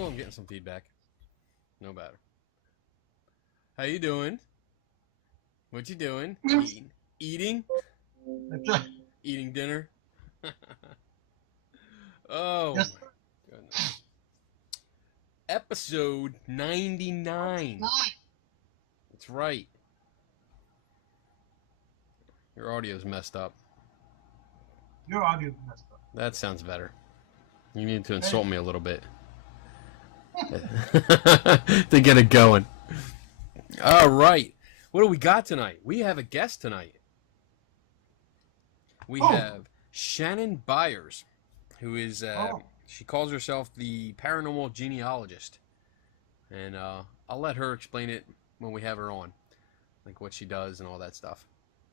Oh, I'm getting some feedback. No matter. How you doing? What you doing? Eating? Eating? That's right. Eating dinner? Oh Yes, my goodness. Episode 99. nice. That's right. Your audio's messed up. Your audio's messed up. That sounds better. You need to insult me a little bit. To get it going. All right. What do we got tonight? We have a guest tonight. We have Shannon Byers, who is, she calls herself the Paranormal Genealogist. And I'll let her explain it when we have her on, like what she does and all that stuff.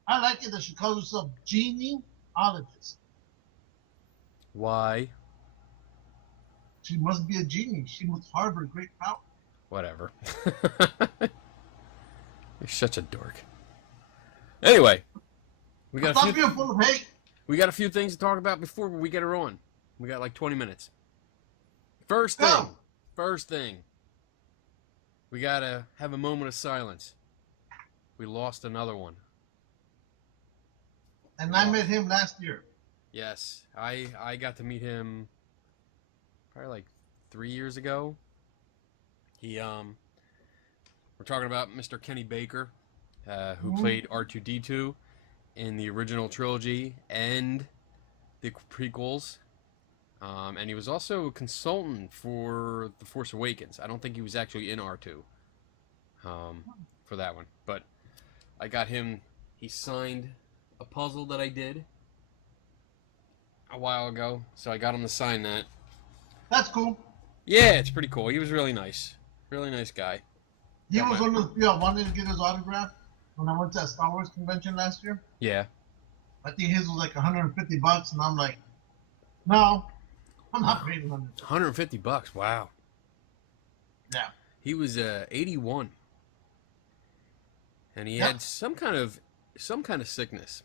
I like it that she calls herself genealogist. Why? She must be a genie. She must harbor great power. Whatever. You're such a dork. Anyway, we got Stop being full of hate. We got a few things to talk about before we get her on. We got like 20 minutes. First thing. We gotta have a moment of silence. We lost another one. And I met him last year. Yes, I got to meet him probably like 3 years ago. We're talking about Mr. Kenny Baker, who played R2-D2 in the original trilogy and the prequels. And he was also a consultant for The Force Awakens. I don't think he was actually in R2 for that one. But I got him, he signed a puzzle that I did a while ago. So I got him to sign that. That's cool. Yeah, it's pretty cool. He was really nice. Really nice guy. He was one of the few I wanted to get his autograph when I went to that Star Wars convention last year. Yeah. I think his was like $150, and I'm like, no, I'm not paying $150. Wow. Yeah. He was 81, and he had some kind of sickness.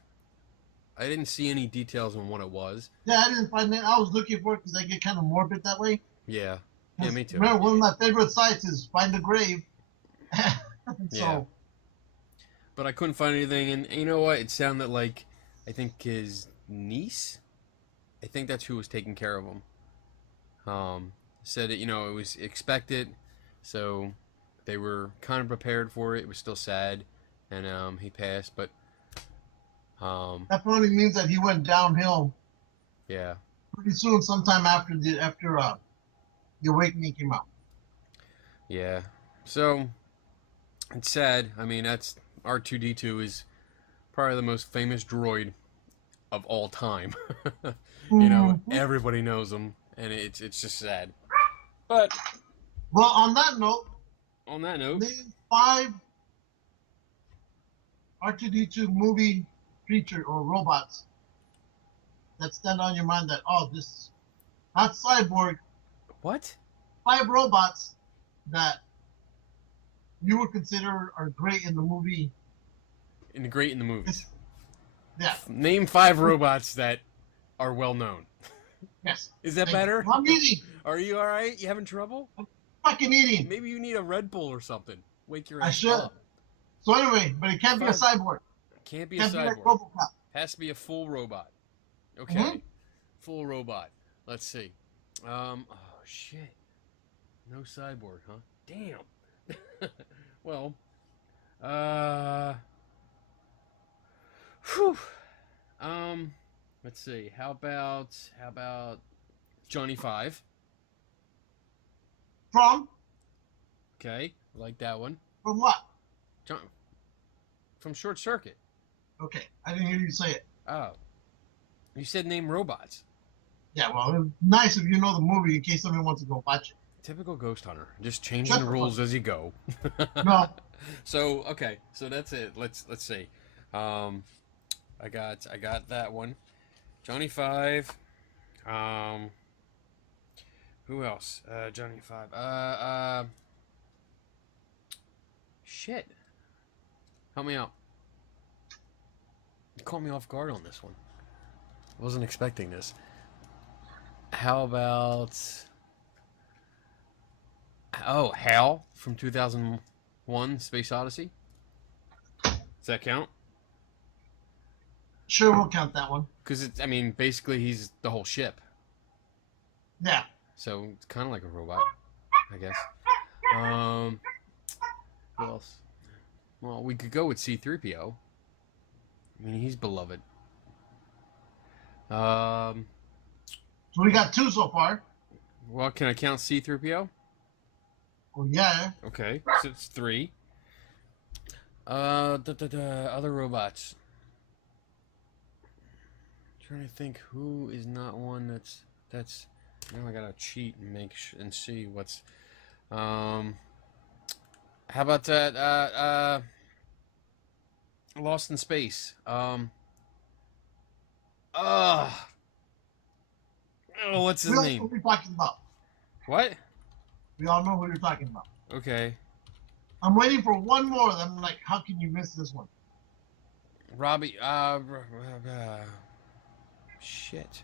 I didn't see any details on what it was. Yeah, I didn't find it. I was looking for it because I get kind of morbid that way. Yeah. Yeah, me too. Remember, one of my favorite sites is Find a Grave. Yeah. But I couldn't find anything, and you know what? It sounded like, I think his niece, I think that's who was taking care of him. Said it, it was expected, so they were kind of prepared for it. It was still sad, and he passed, but that probably means that he went downhill. Yeah. Pretty soon, sometime after the Awakening came out. Yeah. So it's sad. I mean, that's R2-D2 is probably the most famous droid of all time. Everybody knows him, and it's just sad. But well, on that note, name 5 R2-D2 movie creature or robots that stand on your mind that this not Cyborg. What? 5 robots that you would consider are great in the movie. Great in the movies. Yeah. Name 5 robots that are well known. Yes. Is that better? I'm eating. Are you all right? You having trouble? I'm fucking eating. Maybe you need a Red Bull or something. Wake your ass I should. up. So anyway, but it can't be a cyborg. Can't be a cyborg. Be like RoboCop. Has to be a full robot. Okay. Full robot. Let's see. Oh shit. No cyborg, huh? Damn. Well. Whew. Let's see. How about Johnny Five? From? Okay, I like that one. From what? From Short Circuit. Okay, I didn't hear you say it. Oh. You said name robots. Yeah, well, it's nice if you know the movie in case somebody wants to go watch it. Typical ghost hunter. Just changing the rules as you go. No. So, okay. So that's it. Let's see. I got that one. Johnny Five. Who else? Johnny Five. Shit. Help me out. You caught me off guard on this one. I wasn't expecting this. How about Oh, Hal from 2001: Space Odyssey. Does that count? Sure, we'll count that one. Because I mean, basically he's the whole ship. Yeah. So it's kind of like a robot, I guess. What else? Well, we could go with C-3PO. I mean, he's beloved. So we got 2 so far. Well, can I count C-3PO? Oh yeah. Okay, so it's 3. Other robots. I'm trying to think who is not one that's. Now I gotta cheat and and see what's. How about that? Lost in Space. What's his We all know name? who you're talking about. What? We all know who you're talking about. Okay. I'm waiting for one more. I'm like, how can you miss this one? Robbie. Shit.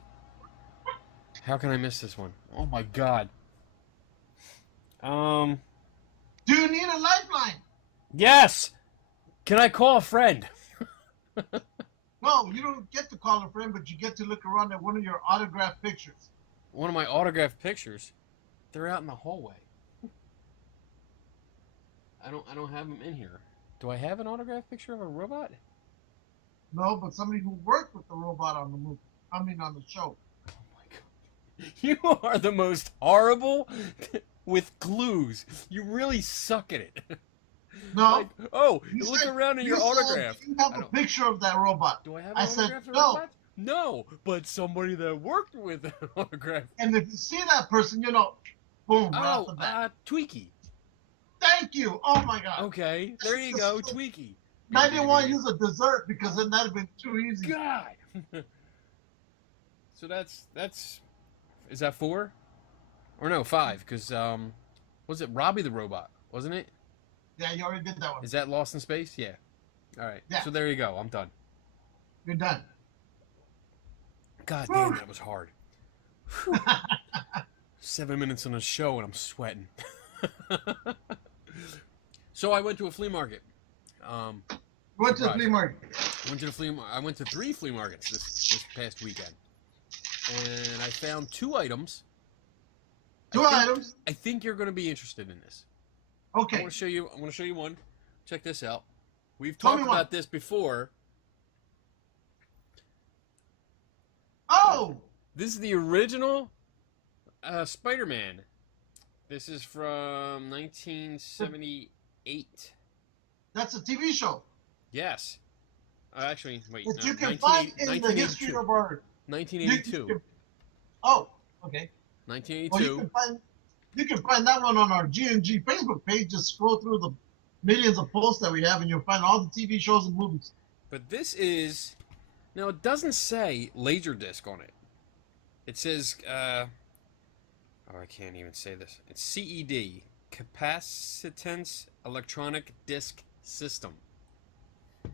How can I miss this one? Oh my god. Do you need a lifeline? Yes. Can I call a friend? No, you don't get to call a friend, but you get to look around at one of your autographed pictures. One of my autographed pictures. They're out in the hallway. I don't have them in here. Do I have an autographed picture of a robot? No, but somebody who worked with the robot on the movie. I mean, on the show. Oh my god. You are the most horrible with clues. You really suck at it. No. Like, oh, You look said- around in you your said autograph. You have I a don't- picture of that robot. Do I have an I said, autograph of a no. robot? No, but somebody that worked with an autograph. And if you see that person, you know, boom, right off the bat. Tweaky. Thank you. Oh my god. Okay, there you go, Tweaky. I didn't want to use a dessert because then that'd have been too easy. God. So that's is that 4? Or no, 5? Because was it Robbie the Robot? Wasn't it? Yeah, you already did that one. Is that Lost in Space? Yeah. All right. Yeah. So there you go. I'm done. You're done. God damn, that was hard. 7 minutes on a show and I'm sweating. So I went to a flea market. Went to the flea market. I went to 3 flea markets this past weekend, and I found 2 items. Items. I think you're going to be interested in this. Okay. I'm going to show you one. Check this out. We've Tell talked me one. about this before. Oh. This is the original Spider-Man. This is from 1978. That's a TV show. Yes. Actually, wait. That No, you can find in the 1982. history of our. 1982. Oh, okay. 1982. Well, you can find that one on our G&G Facebook page. Just scroll through the millions of posts that we have, and you'll find all the TV shows and movies. But this is... Now, it doesn't say Laserdisc on it. It says... oh, I can't even say this. It's CED. Capacitance Electronic Disc System. I'm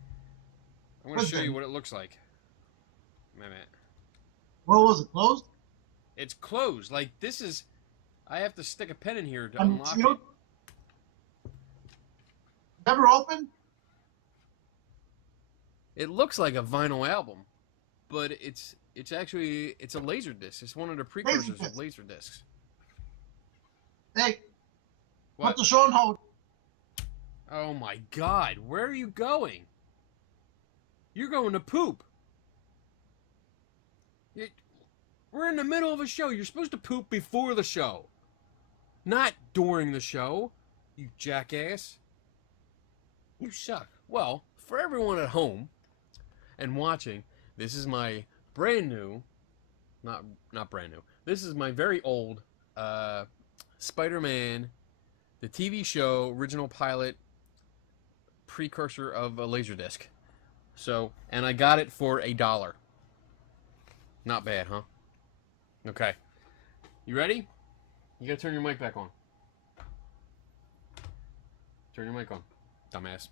going to show you what it looks like. Wait a minute. What was it, closed? It's closed. Like, this is... I have to stick a pen in here to And unlock sealed? it. Never opened? It looks like a vinyl album, but it's actually a laser disc. It's one of the precursors of laser discs. Hey, What? put the show on hold. Oh my God! Where are you going? You're going to poop. We're in the middle of a show. You're supposed to poop before the show, not during the show. You jackass. You suck. Well, for everyone at home and watching, this is my brand new, not brand new. This is my very old Spider-Man, the TV show, original pilot, precursor of a Laserdisc. So, and I got it for $1. Not bad, huh? Okay. You ready? You gotta turn your mic back on. Turn your mic on, dumbass.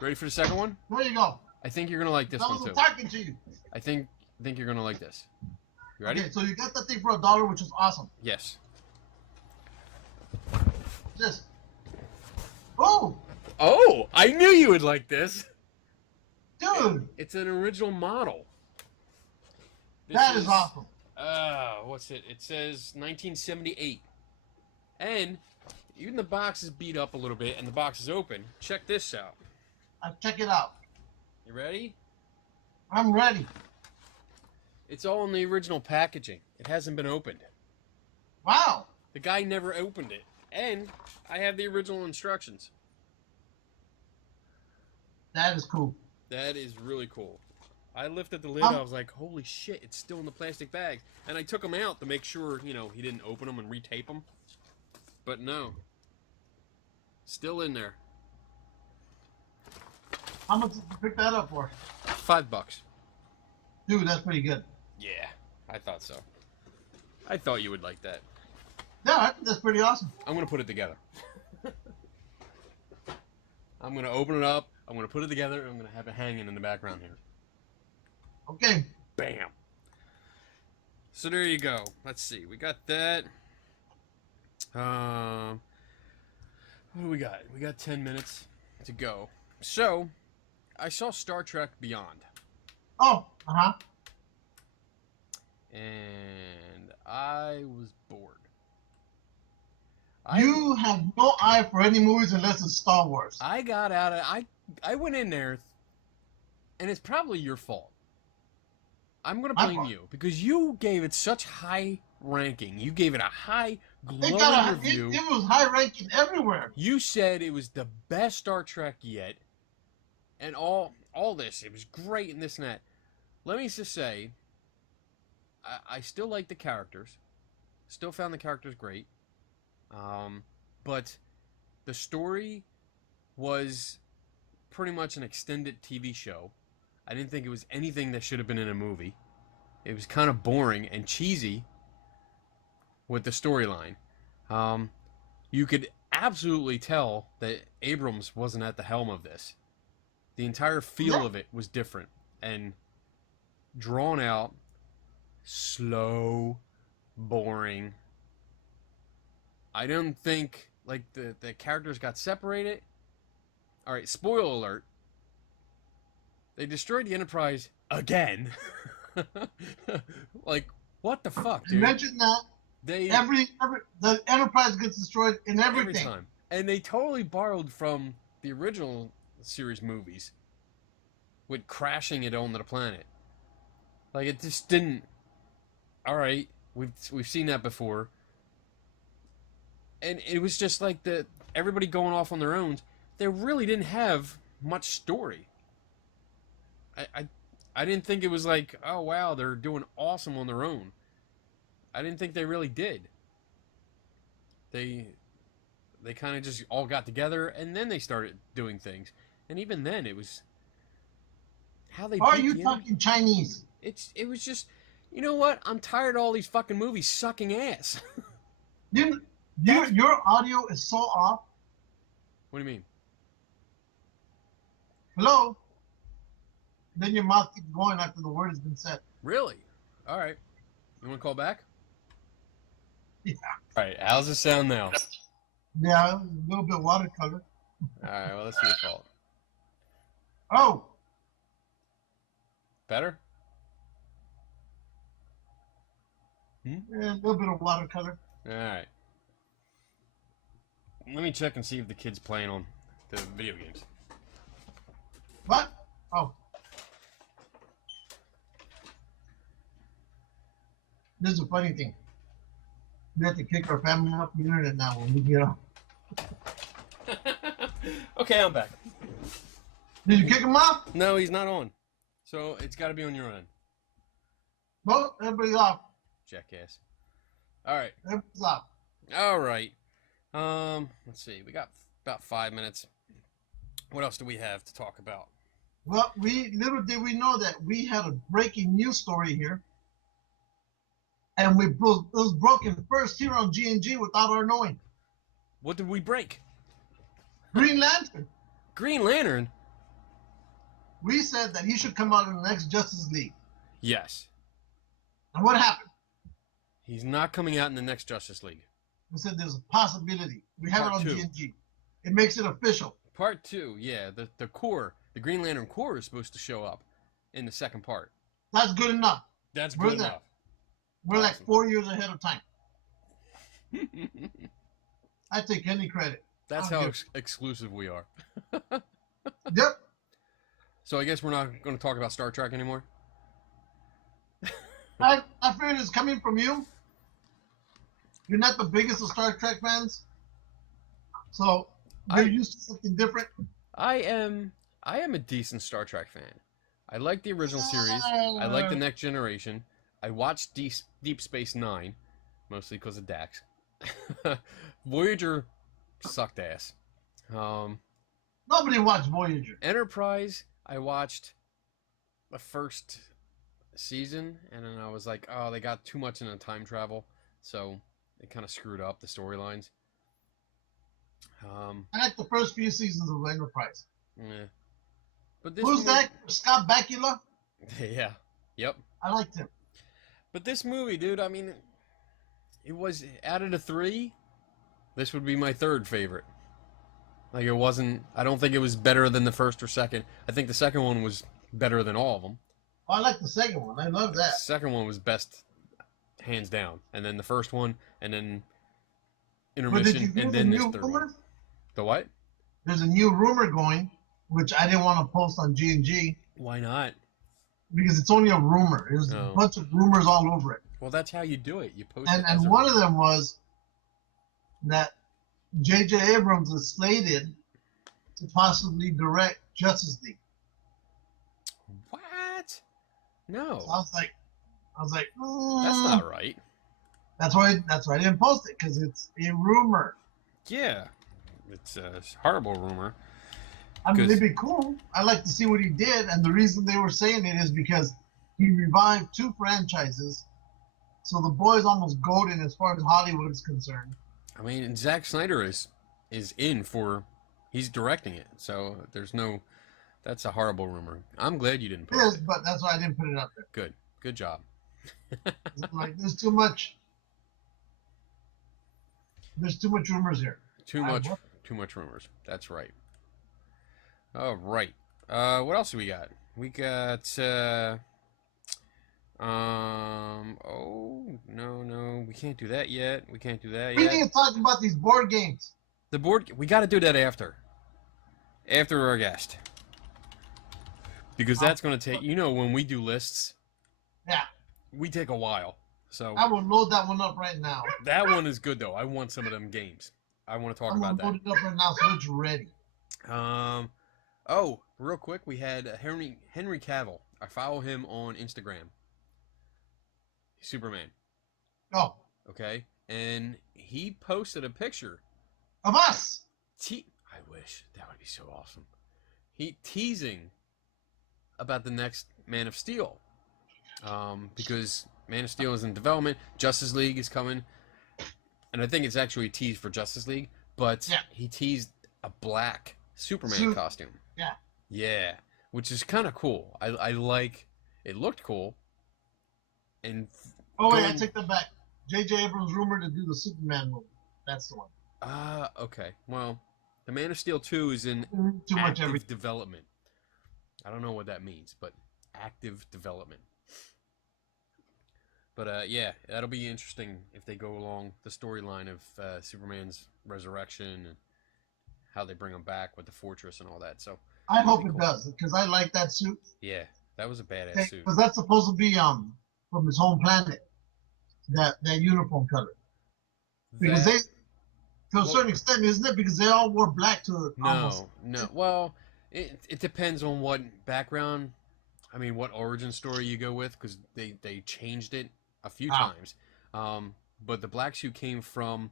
Ready for the second one? There you go. I think you're gonna like this I one too. wasn't talking to you. I think you're gonna like this. You ready? Okay, so you got that thing for $1, which is awesome. Yes. Just. Oh, Oh, I knew you would like this. dude, It's an original model. that is awesome. What's it? It says 1978. And even the box is beat up a little bit and the box is open. Check this out. Check it out. You ready? I'm ready. It's all in the original packaging. It hasn't been opened. Wow. The guy never opened it. And I have the original instructions. That is cool. That is really cool. I lifted the lid. I was like, holy shit, it's still in the plastic bag. And I took them out to make sure, you know, he didn't open them and retape them. But no. Still in there. How much did you pick that up for? $5. Dude, that's pretty good. Yeah, I thought so. I thought you would like that. Yeah, I think that's pretty awesome. I'm going to put it together. I'm going to open it up. I'm going to put it together. And I'm going to have it hanging in the background here. Okay. Bam. So there you go. Let's see. We got that. What do we got? We got 10 minutes to go. So, I saw Star Trek Beyond. Oh, uh-huh. And I was bored. You have no eye for any movies unless it's Star Wars. I got out of... I went in there, and it's probably your fault. I'm going to blame you, because you gave it such high ranking. You gave it a high, glowing review. It was high ranking everywhere. You said it was the best Star Trek yet, and all this. It was great and this and that. Let me just say, I still like the characters. Still found the characters great. But the story was pretty much an extended TV show. I didn't think it was anything that should have been in a movie. It was kind of boring and cheesy with the storyline. You could absolutely tell that Abrams wasn't at the helm of this. The entire feel of it was different and drawn out, slow, boring. I don't think like the characters got separated. All right, spoiler alert. They destroyed the Enterprise again. Like, what the fuck, dude? You mentioned that. The Enterprise gets destroyed in everything. Every time. And they totally borrowed from the original series movies with crashing it onto the planet. Like, it just didn't... Alright, we've seen that before. And it was just like everybody going off on their own. They really didn't have much story. I didn't think it was like, oh wow, they're doing awesome on their own. I didn't think they really did. They kind of just all got together and then they started doing things. And even then, it was how they. Are you talking Chinese? It was just, you know what? I'm tired of all these fucking movies sucking ass. Your audio is so off. What do you mean? Hello? Then your mouth keeps going after the word has been said. Really? All right. You want to call back? Yeah. All right. How's it sound now? Yeah, a little bit watercolor. All right. Well, that's your fault. Oh. Better? Yeah, a little bit of watercolor. All right. Let me check and see if the kid's playing on the video games. What? Oh. This is a funny thing. We have to kick our family off the internet now when we get off. Okay, I'm back. Did you kick him off? No, he's not on. So it's got to be on your end. Well, everybody's off. Jackass. All right. Everybody's off. All right. Let's see. We got about 5 minutes. What else do we have to talk about? Well, little did we know that we had a breaking news story here. And it was broken first here on G&G without our knowing. What did we break? Green Lantern. Green Lantern? We said that he should come out in the next Justice League. Yes. And what happened? He's not coming out in the next Justice League. We said there's a possibility. We have Part it on 2. GNG. It makes it official. Part 2, yeah. The core, the Green Lantern core is supposed to show up in the second part. That's good enough. That's We're good there. enough. We're like Awesome. 4 years ahead of time. I take any credit. That's how exclusive we are. Yep. So I guess we're not going to talk about Star Trek anymore? I figured it's coming from you. You're not the biggest of Star Trek fans. So you're used to something different. I am a decent Star Trek fan. I like the original series. I like the Next Generation. I watched Deep Space Nine, mostly because of Dax. Voyager sucked ass. Nobody watched Voyager. Enterprise, I watched the first season, and then I was like, oh, they got too much in the time travel, so they kind of screwed up the storylines. I like the first few seasons of Enterprise. Yeah. But this Who's movie... that? Scott Bakula? Yeah. Yep. I liked him. But this movie, dude, I mean, it was, out of the 3, this would be my 3rd favorite. Like, it wasn't, I don't think it was better than the first or second. I think the second one was better than all of them. Oh, I like the second one. I love that. The second one was best, hands down. And then the first one, and then intermission, and then this third one. The what? There's a new rumor going, which I didn't want to post on G&G. Why not? Because it's only a rumor. There's a bunch of rumors all over it. Well, that's how you do it. You post it. And one of them was that J.J. Abrams is slated to possibly direct Justice League. What? No. So I was like, that's not right. That's why I didn't post it, because it's a rumor. Yeah, it's a horrible rumor. I mean, it'd be cool. I like to see what he did, and the reason they were saying it is because he revived 2 franchises, so the boy's almost golden as far as Hollywood is concerned. I mean, Zack Snyder is in for, he's directing it, so there's no, that's a horrible rumor. I'm glad you didn't post it. But that's why I didn't put it up there. Good job. Like, there's too much rumors here. Too much rumors. That's right. All right. What else do we got? We got oh no, we can't do that yet. We need to talk about these board games. We got to do that after our guest, because that's going to take, when we do lists, yeah, we take a while. So I will load that one up right now. That one is good though. I want some of them games. I want to talk about that. I'm going to load it up right now so it's ready. Oh, real quick, we had Henry Cavill. I follow him on Instagram. Superman. Oh. Okay, and he posted a picture of us. I wish that would be so awesome. He teasing about the next Man of Steel, because Man of Steel is in development. Justice League is coming, and I think it's actually a tease for Justice League. But he teased a black Superman costume. Yeah. Yeah, which is kind of cool. I like. It looked cool. And I take that back. J.J. Abrams rumored to do the Superman movie. That's the one. Okay. Well, the Man of Steel 2 is in active development. I don't know what that means, but active development. But yeah, that'll be interesting if they go along the storyline of Superman's resurrection and how they bring him back with the fortress and all that. So I hope it does, because I like that suit. Yeah, that was a badass suit. Because that's supposed to be from his home planet, that uniform color. Because to a certain extent, isn't it? Because they all wore black to almost. No. Well, it depends on what background, what origin story you go with, because they changed it a few times. But the black suit came from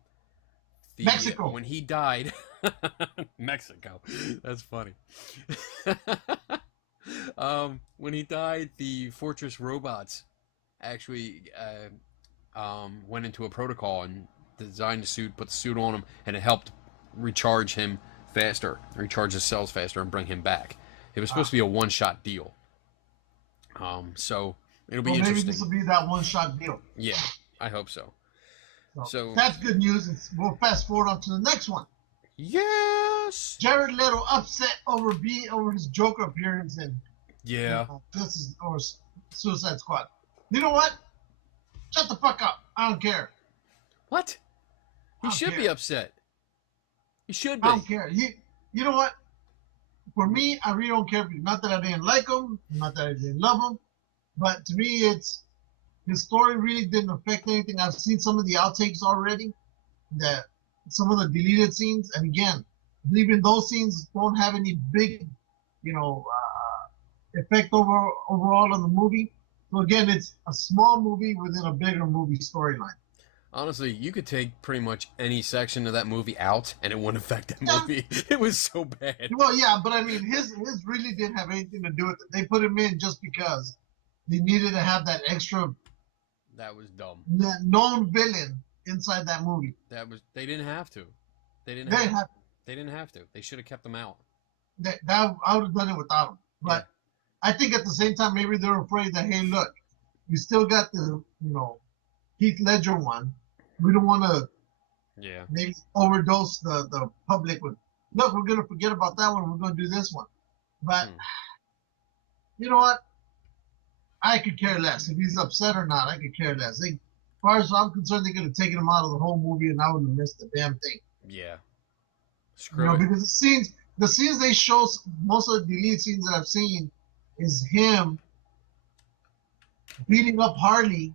Mexico. When he died. Mexico. That's funny. When he died, the Fortress robots actually went into a protocol and designed the suit, put the suit on him, and it helped recharge him faster, recharge his cells faster, and bring him back. It was supposed to be a one-shot deal. So it'll be interesting. Maybe this will be that one-shot deal. Yeah, I hope so. So that's good news. We'll fast forward on to the next one. Yes. Jared Leto upset over his Joker appearance in Justice or Suicide Squad. You know what? Shut the fuck up. I don't care. What? He should be upset. He should be. I don't care. You know what? For me, I really don't care. Not that I didn't like him, not that I didn't love him, but to me, his story really didn't affect anything. I've seen some of the outtakes already, some of the deleted scenes, and again, even those scenes don't have any big, effect overall on the movie. So again, it's a small movie within a bigger movie storyline. Honestly, you could take pretty much any section of that movie out, and it wouldn't affect that movie. It was so bad. Well, yeah, but I mean, his really didn't have anything to do with it. They put him in just because they needed to have that extra. That was dumb. That known villain inside that movie. They didn't have to. They didn't have to. They should have kept them out. I would have done it without him. But I think at the same time, maybe they're afraid that, hey, look, you still got the Heath Ledger one. We don't want to maybe overdose the public with, look, we're going to forget about that one. We're going to do this one. But you know what? I could care less. If he's upset or not, I could care less. As far as I'm concerned, they could have taken him out of the whole movie and I wouldn't have missed the damn thing. Yeah. Screw it. Because the scenes they show, most of the deleted scenes that I've seen is him beating up Harley,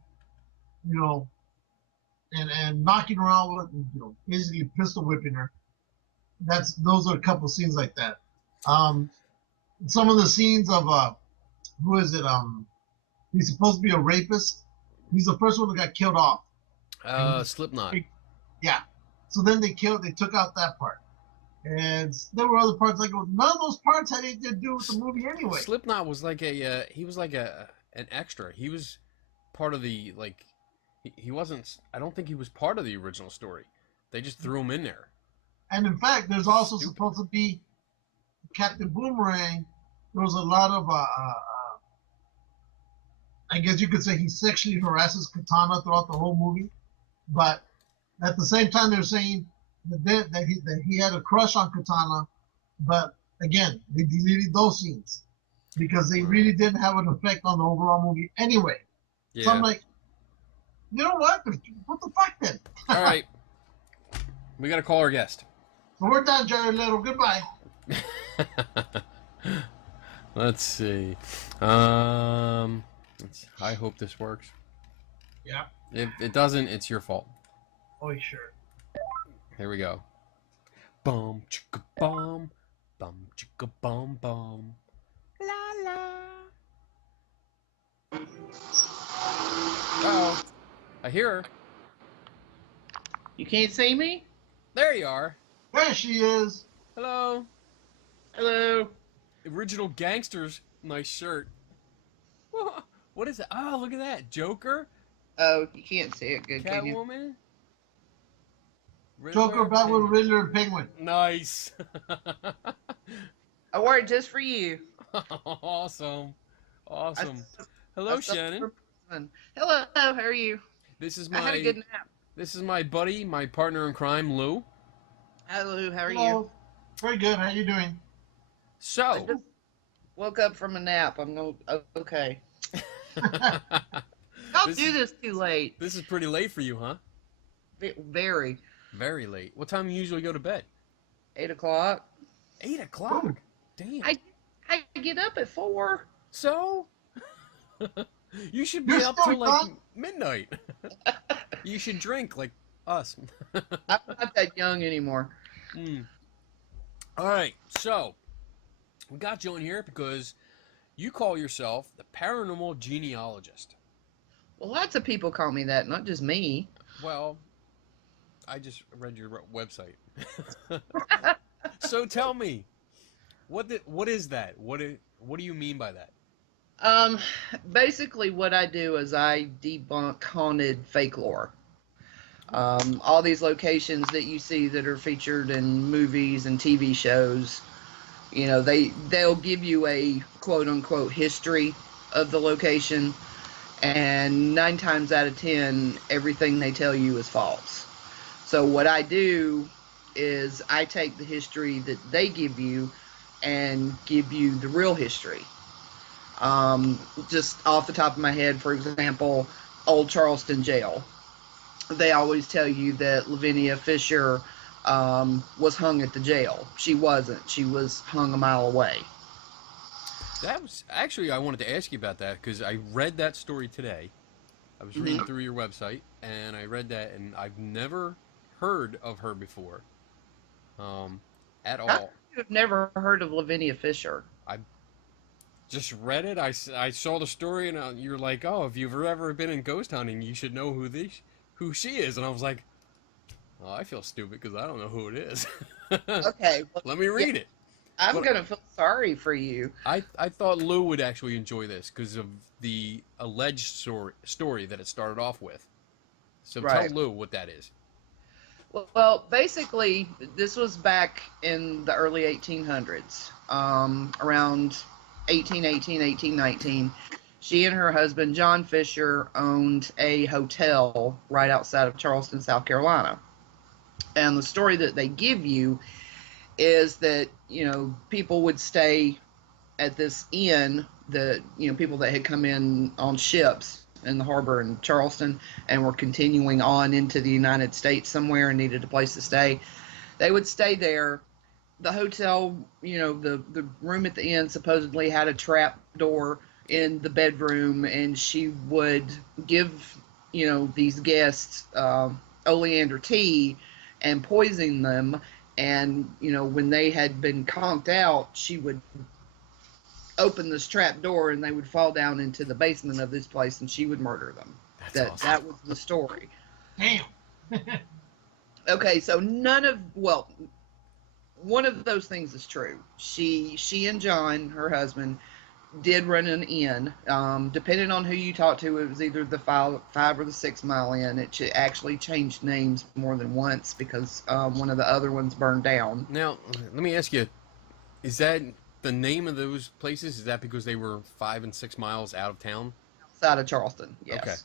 and knocking her out with, basically pistol whipping her. Those are a couple of scenes like that. Some of the scenes of who is it? He's supposed to be a rapist. He's the first one that got killed off. Slipknot. Yeah. So then they took out that part. And there were other parts none of those parts had anything to do with the movie anyway. Slipknot was like he was like an extra. He was part of the he wasn't. I don't think he was part of the original story. They just threw him in there. And in fact, there's also supposed to be Captain Boomerang. There was a lot of I guess you could say he sexually harasses Katana throughout the whole movie, but at the same time they're saying that he had a crush on Katana, but again they deleted those scenes because they really didn't have an effect on the overall movie anyway. Yeah. So I'm like, you know what? What the fuck then? All right, we gotta call our guest. So we're done, Jared Leto. Goodbye. Let's see. I hope this works. Yeah. If it doesn't, it's your fault. Oh, sure. Here we go. Bum chicka bum, bum chicka bum bum, la la. Uh-oh. I hear her. You can't see me? There you are. There she is. Hello. Hello. Original Gangsters. Nice shirt. What is it? Oh, look at that. Joker. Oh, you can't see it good, can you? Catwoman. Joker, Batman, Riddler, and Penguin. Nice. I wore it just for you. Awesome. Hello, Shannon. Hello, how are you? I had a good nap. This is my buddy, my partner in crime, Lou. Hi, Lou. How are you? Very good. How are you doing? So. I just woke up from a nap. I'm okay. Don't do this too late. This is pretty late for you, huh? Very. Very late. What time do you usually go to bed? 8 o'clock. 8 o'clock? Ooh. Damn. I get up at 4. So? You should be up till like midnight. You should drink like us. I'm not that young anymore. All right, so we got you on here because you call yourself the Paranormal Genealogist. Well, lots of people call me that, not just me. Well, I just read your website. So tell me, what is that? What do you mean by that? Basically what I do is I debunk haunted fake lore. All these locations that you see that are featured in movies and TV shows, they'll give you a quote unquote history of the location, And 9 times out of 10, everything they tell you is false. So what I do is I take the history that they give you and give you the real history. Just off the top of my head, for example, Old Charleston Jail. They always tell you that Lavinia Fisher was hung at the jail. She wasn't. She was hung a mile away. That was actually, I wanted to ask you about that because I read that story today. I was reading through your website and I read that, and I've never heard of her before, at all. You've never heard of Lavinia Fisher? I just read it. I saw the story, and you're like, oh, if you've ever been in ghost hunting, you should know who she is. And I was like, oh, I feel stupid because I don't know who it is. Okay. Well, let me read it. I'm going to feel sorry for you. I thought Lou would actually enjoy this because of the alleged story that it started off with. So tell Lou what that is. Well, basically, this was back in the early 1800s, around 1818, 1819. She and her husband, John Fisher, owned a hotel right outside of Charleston, South Carolina. And the story that they give you is that, people would stay at this inn, that, people that had come in on ships in the harbor in Charleston and were continuing on into the United States somewhere and needed a place to stay. They would stay there. The hotel, the room at the inn supposedly had a trap door in the bedroom, and she would give, these guests oleander tea and poison them. And, when they had been conked out, she would open this trap door and they would fall down into the basement of this place and she would murder them. That's awesome. That was the story. Damn. Okay, so one of those things is true. She and John, her husband, did run an inn. Depending on who you talked to, it was either the 5 or the 6 mile inn. It actually changed names more than once because one of the other ones burned down. Now, let me ask you, is that the name of those places? Is that because they were 5 and 6 miles out of town? Outside of Charleston, yes. Okay.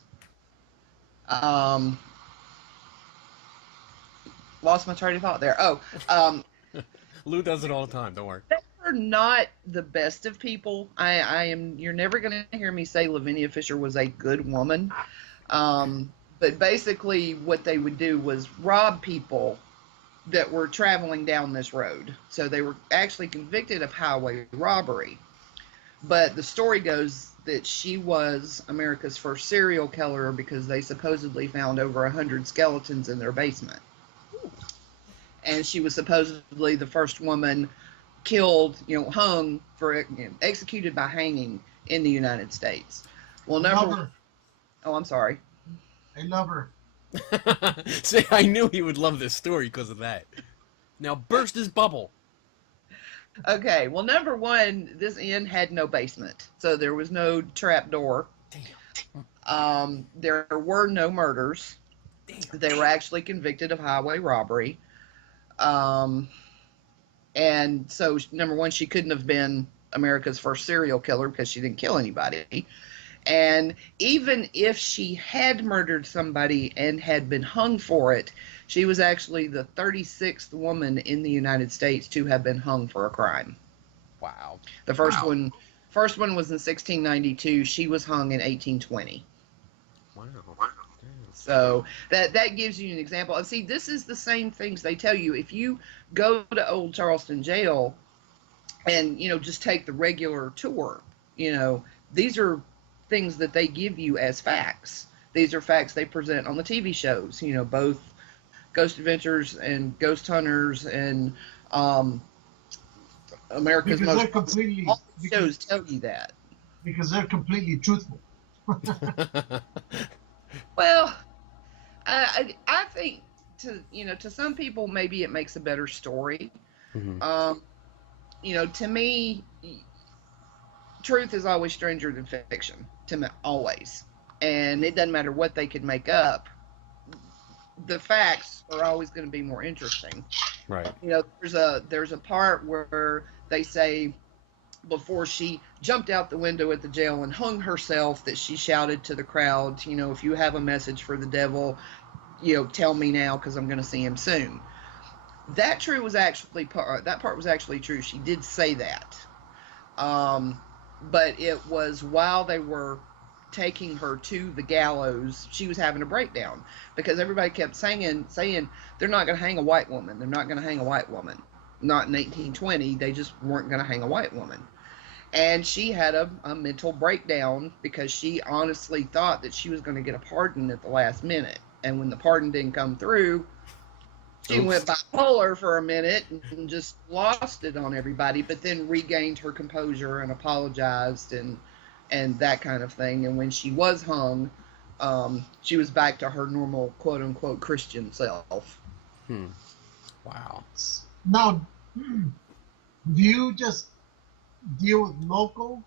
Lost my train of thought there. Lou does it all the time, don't worry. They're not the best of people. You're never going to hear me say Lavinia Fisher was a good woman. But basically what they would do was rob people that were traveling down this road. So they were actually convicted of highway robbery. But the story goes that she was America's first serial killer because they supposedly found over 100 skeletons in their basement. And she was supposedly the first woman killed, hung executed by hanging in the United States. Well, never. Oh, I'm sorry. I love her. See, I knew he would love this story because of that. Now burst his bubble. Okay, well, number one, this inn had no basement, so there was no trap door. Damn. There were no murders. Damn. They were actually convicted of highway robbery. And so, number one, she couldn't have been America's first serial killer because she didn't kill anybody. And even if she had murdered somebody and had been hung for it, she was actually the 36th woman in the United States to have been hung for a crime. Wow. The first one was in 1692. She was hung in 1820. Wow. So that gives you an example. And see, this is the same things they tell you. If you go to Old Charleston Jail and, just take the regular tour, these are things that they give you as facts. These are facts they present on the TV shows, both Ghost Adventures and Ghost Hunters and America's because Most completely, all the shows tell you that. Because they're completely truthful. Well, I think to some people maybe it makes a better story. Mm-hmm. To me, truth is always stranger than fiction. To me, always, and it doesn't matter what they could make up. The facts are always going to be more interesting. Right. There's a part where they say before she jumped out the window at the jail and hung herself, that she shouted to the crowd, if you have a message for the devil, tell me now, because I'm going to see him soon. That part was actually true. She did say that. But it was while they were taking her to the gallows, she was having a breakdown, because everybody kept saying they're not going to hang a white woman. They're not going to hang a white woman. Not in 1820. They just weren't going to hang a white woman. And she had a mental breakdown, because she honestly thought that she was going to get a pardon at the last minute. And when the pardon didn't come through, she went bipolar for a minute and just lost it on everybody, but then regained her composure and apologized and that kind of thing. And when she was hung, she was back to her normal, quote-unquote, Christian self. Wow. Now, do you just deal with local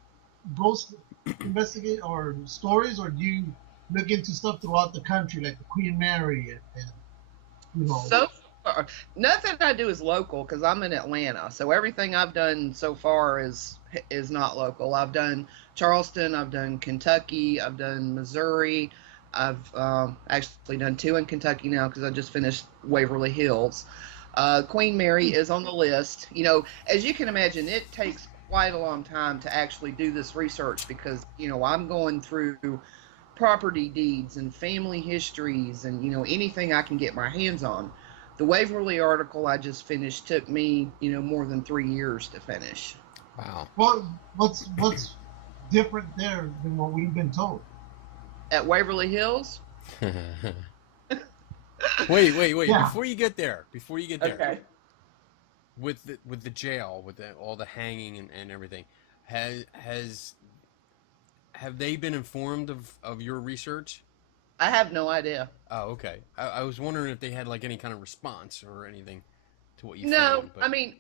ghost investigate or stories, or do you look into stuff throughout the country, like the Queen Mary and So far, nothing I do is local, because I'm in Atlanta. So everything I've done so far is not local. I've done Charleston, I've done Kentucky, I've done Missouri. I've actually done 2 in Kentucky now, because I just finished Waverly Hills. Queen Mary is on the list. As you can imagine, it takes quite a long time to actually do this research, because I'm going through property deeds and family histories and anything I can get my hands on. The Waverly article I just finished took me more than 3 years to finish. Wow. Well, what's different there than what we've been told? At Waverly Hills? Wait. Yeah. Before you get there, Okay. with the jail, with all the hanging and everything, have they been informed of your research? I have no idea. Oh, okay. I was wondering if they had like any kind of response or anything to what you No, found. But... I mean,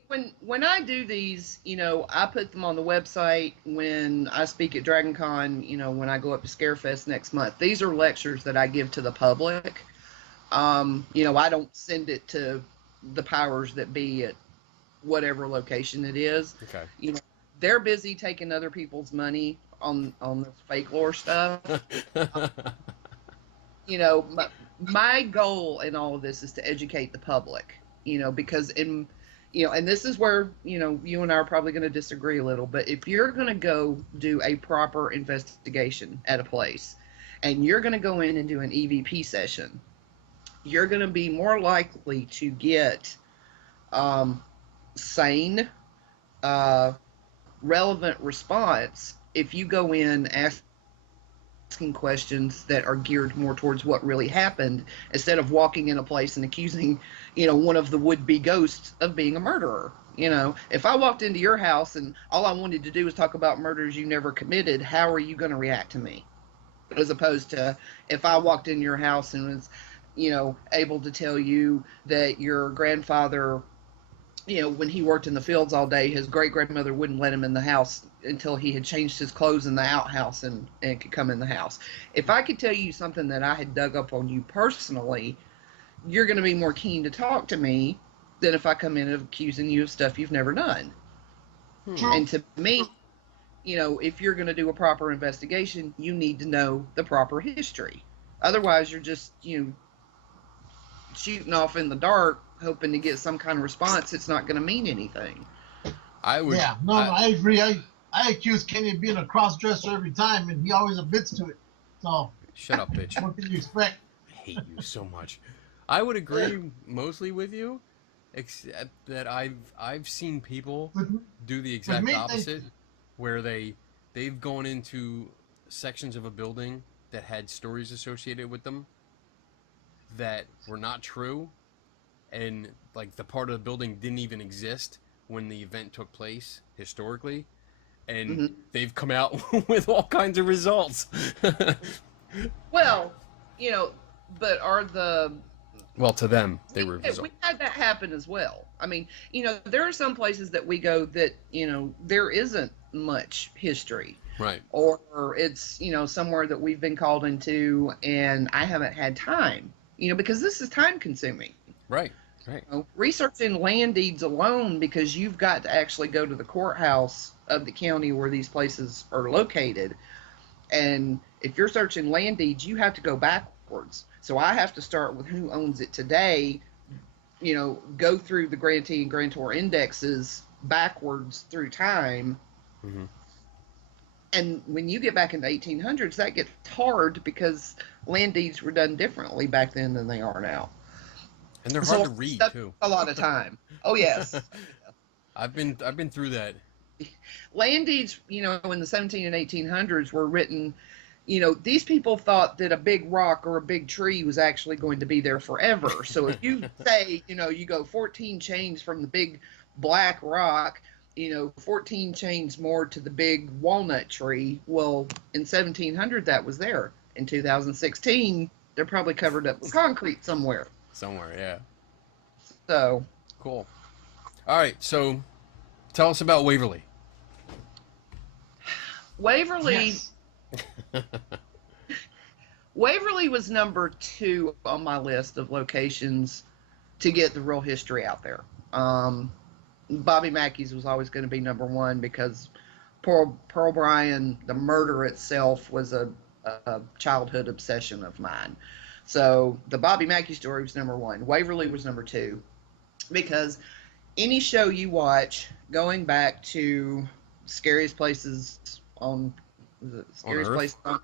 when I do these, I put them on the website. When I speak at DragonCon, when I go up to Scarefest next month, these are lectures that I give to the public. I don't send it to the powers that be at whatever location it is. Okay. They're busy taking other people's money on this fake lore stuff. My goal in all of this is to educate the public, because and this is where, you and I are probably going to disagree a little, but if you're going to go do a proper investigation at a place and you're going to go in and do an EVP session, you're going to be more likely to get sane, relevant response if you go in asking questions that are geared more towards what really happened, instead of walking in a place and accusing, one of the would-be ghosts of being a murderer. If I walked into your house and all I wanted to do was talk about murders you never committed, how are you going to react to me? As opposed to if I walked in your house and was, able to tell you that your grandfather, when he worked in the fields all day, his great-grandmother wouldn't let him in the house until he had changed his clothes in the outhouse and could come in the house. If I could tell you something that I had dug up on you personally, you're going to be more keen to talk to me than if I come in accusing you of stuff you've never done. And to me, if you're going to do a proper investigation, you need to know the proper history. Otherwise, you're just, shooting off in the dark, hoping to get some kind of response. It's not going to mean anything. I agree. I accuse Kenny of being a cross-dresser every time, and he always admits to it. So shut up, bitch. What can you expect? I hate you so much. I would agree mostly with you, except that I've seen people do the exact opposite, where they've gone into sections of a building that had stories associated with them that were not true, and like the part of the building didn't even exist when the event took place historically, and they've come out with all kinds of results. Well, but well, to them, they were results. We had that happen as well. I mean, there are some places that we go that, there isn't much history. Right. Or it's, somewhere that we've been called into and I haven't had time, because this is time consuming. Right. Right. Researching land deeds alone, because you've got to actually go to the courthouse of the county where these places are located. And if you're searching land deeds, you have to go backwards. So I have to start with who owns it today, go through the grantee and grantor indexes backwards through time. Mm-hmm. And when you get back in the 1800s, that gets hard because land deeds were done differently back then than they are now. And they're hard to read too. A lot of time. Oh yes. I've been through that. Land deeds, in the 17 and 1800s were written. These people thought that a big rock or a big tree was actually going to be there forever. So if you say, you go 14 chains from the big black rock, 14 chains more to the big walnut tree. Well, in 1700 that was there. In 2016, they're probably covered up with concrete somewhere. Somewhere, yeah. So. Cool. All right, so tell us about Waverly. Waverly. Yes. Waverly was number 2 on my list of locations to get the real history out there. Bobby Mackey's was always going to be number 1 because Pearl Bryan, the murder itself, was a childhood obsession of mine. So the Bobby Mackey story was number 1. Waverly was number 2 because any show you watch, going back to Scariest Places on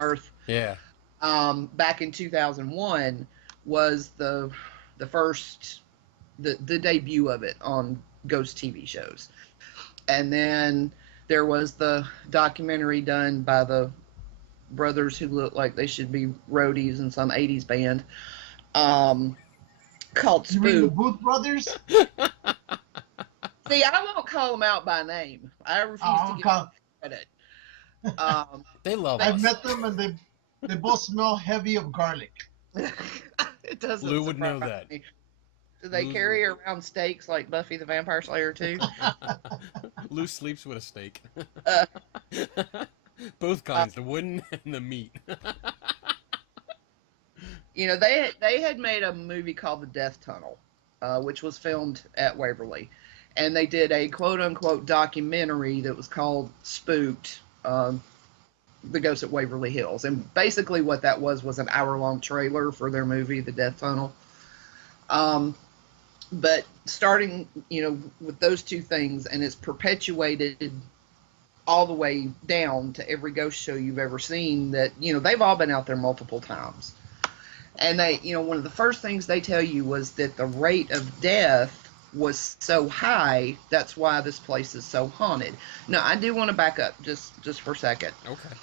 Earth. Yeah. Back in 2001 was the first the debut of it on ghost TV shows. And then there was the documentary done by the brothers who look like they should be roadies in some 80s band, called Spook. You mean the Booth Brothers? See, I won't call them out by name. I refuse to give them credit. They love I've us. met them, and they both smell heavy of garlic. It doesn't. Lou would know that. Me. Do they carry around steaks like Buffy the Vampire Slayer too? Lou sleeps with a steak. Both kinds, the wooden and the meat. They had made a movie called The Death Tunnel, which was filmed at Waverly. And they did a quote-unquote documentary that was called Spooked, The Ghost at Waverly Hills. And basically what that was an hour-long trailer for their movie, The Death Tunnel. But starting, with those two things, and it's perpetuated all the way down to every ghost show you've ever seen, that, they've all been out there multiple times. And they, one of the first things they tell you was that the rate of death was so high, that's why this place is so haunted. Now, I do want to back up just for a second. Okay.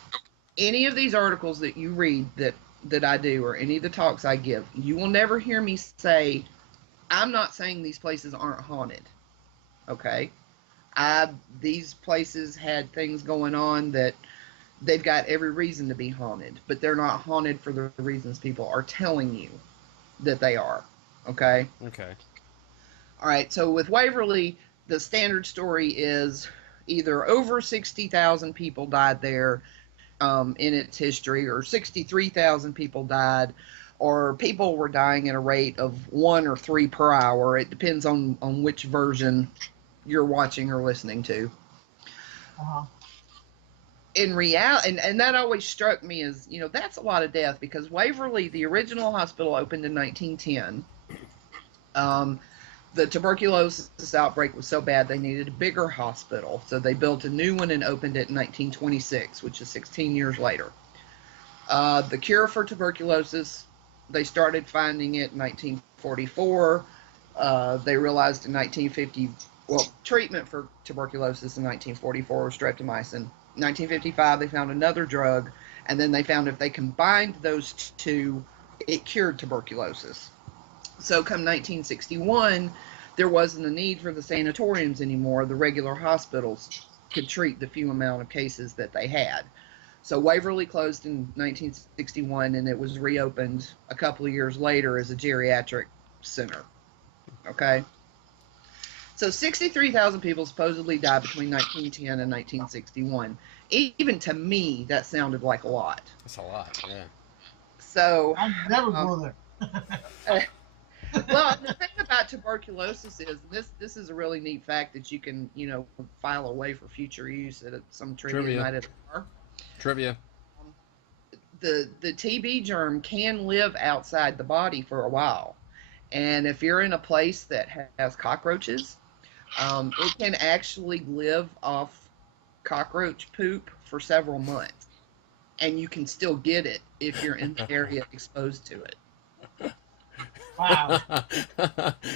Any of these articles that you read that I do, or any of the talks I give, you will never hear me say, I'm not saying these places aren't haunted. Okay? These places had things going on that they've got every reason to be haunted, but they're not haunted for the reasons people are telling you that they are. Okay? Okay. All right, so with Waverly, the standard story is either over 60,000 people died there in its history, or 63,000 people died, or people were dying at a rate of 1 or 3 per hour. It depends on which version you're watching or listening to. Uh-huh. In reality, and that always struck me as, that's a lot of death, because Waverly, the original hospital, opened in 1910. The tuberculosis outbreak was so bad they needed a bigger hospital, so they built a new one and opened it in 1926, which is 16 years later. The cure for tuberculosis, they started finding it in 1944. They realized in 1950, treatment for tuberculosis in 1944 was streptomycin. 1955, they found another drug, and then they found if they combined those two, it cured tuberculosis. So come 1961, there wasn't a need for the sanatoriums anymore. The regular hospitals could treat the few amount of cases that they had. So Waverly closed in 1961, and it was reopened a couple of years later as a geriatric center. Okay? So 63,000 people supposedly died between 1910 and 1961. Even to me, that sounded like a lot. That's a lot, yeah. So I'll never go there. well, the thing about tuberculosis is, this is a really neat fact that you can, file away for future use at some trivia night at the bar. Trivia. The TB germ can live outside the body for a while. And if you're in a place that has cockroaches, it can actually live off cockroach poop for several months. And you can still get it if you're in the area exposed to it. Wow.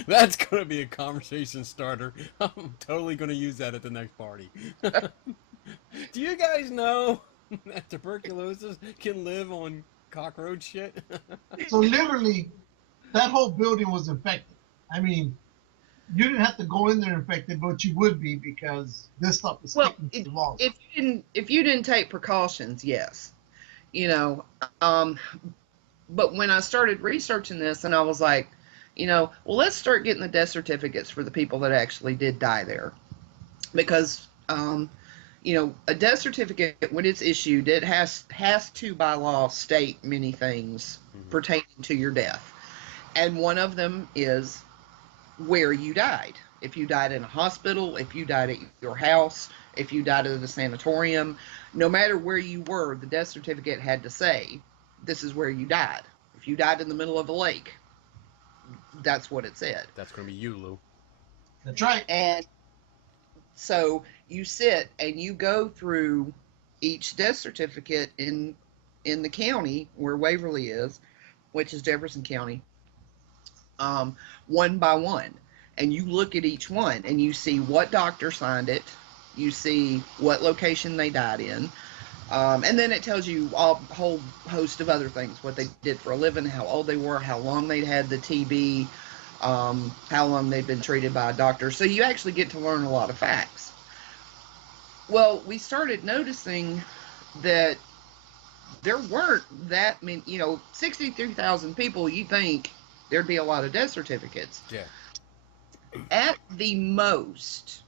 That's going to be a conversation starter. I'm totally going to use that at the next party. Do you guys know that tuberculosis can live on cockroach shit? So literally, that whole building was infected. I mean, you didn't have to go in there infected, but you would be because this stuff is sticking to the walls. If you didn't take precautions, yes. But when I started researching this, and I was like, well, let's start getting the death certificates for the people that actually did die there. Because, a death certificate, when it's issued, it has to, by law, state many things pertaining to your death. And one of them is where you died. If you died in a hospital, if you died at your house, if you died at a sanatorium, no matter where you were, the death certificate had to say, this is where you died. If you died in the middle of a lake, that's what it said. That's going to be you, Lou. That's right. And so you sit and you go through each death certificate in the county where Waverly is, which is Jefferson County, one by one. And you look at each one and you see what doctor signed it. You see what location they died in. And then it tells you a whole host of other things, what they did for a living, how old they were, how long they'd had the TB, how long they'd been treated by a doctor. So you actually get to learn a lot of facts. Well, we started noticing that there weren't that many, 63,000 people, you think there'd be a lot of death certificates. Yeah. At the most,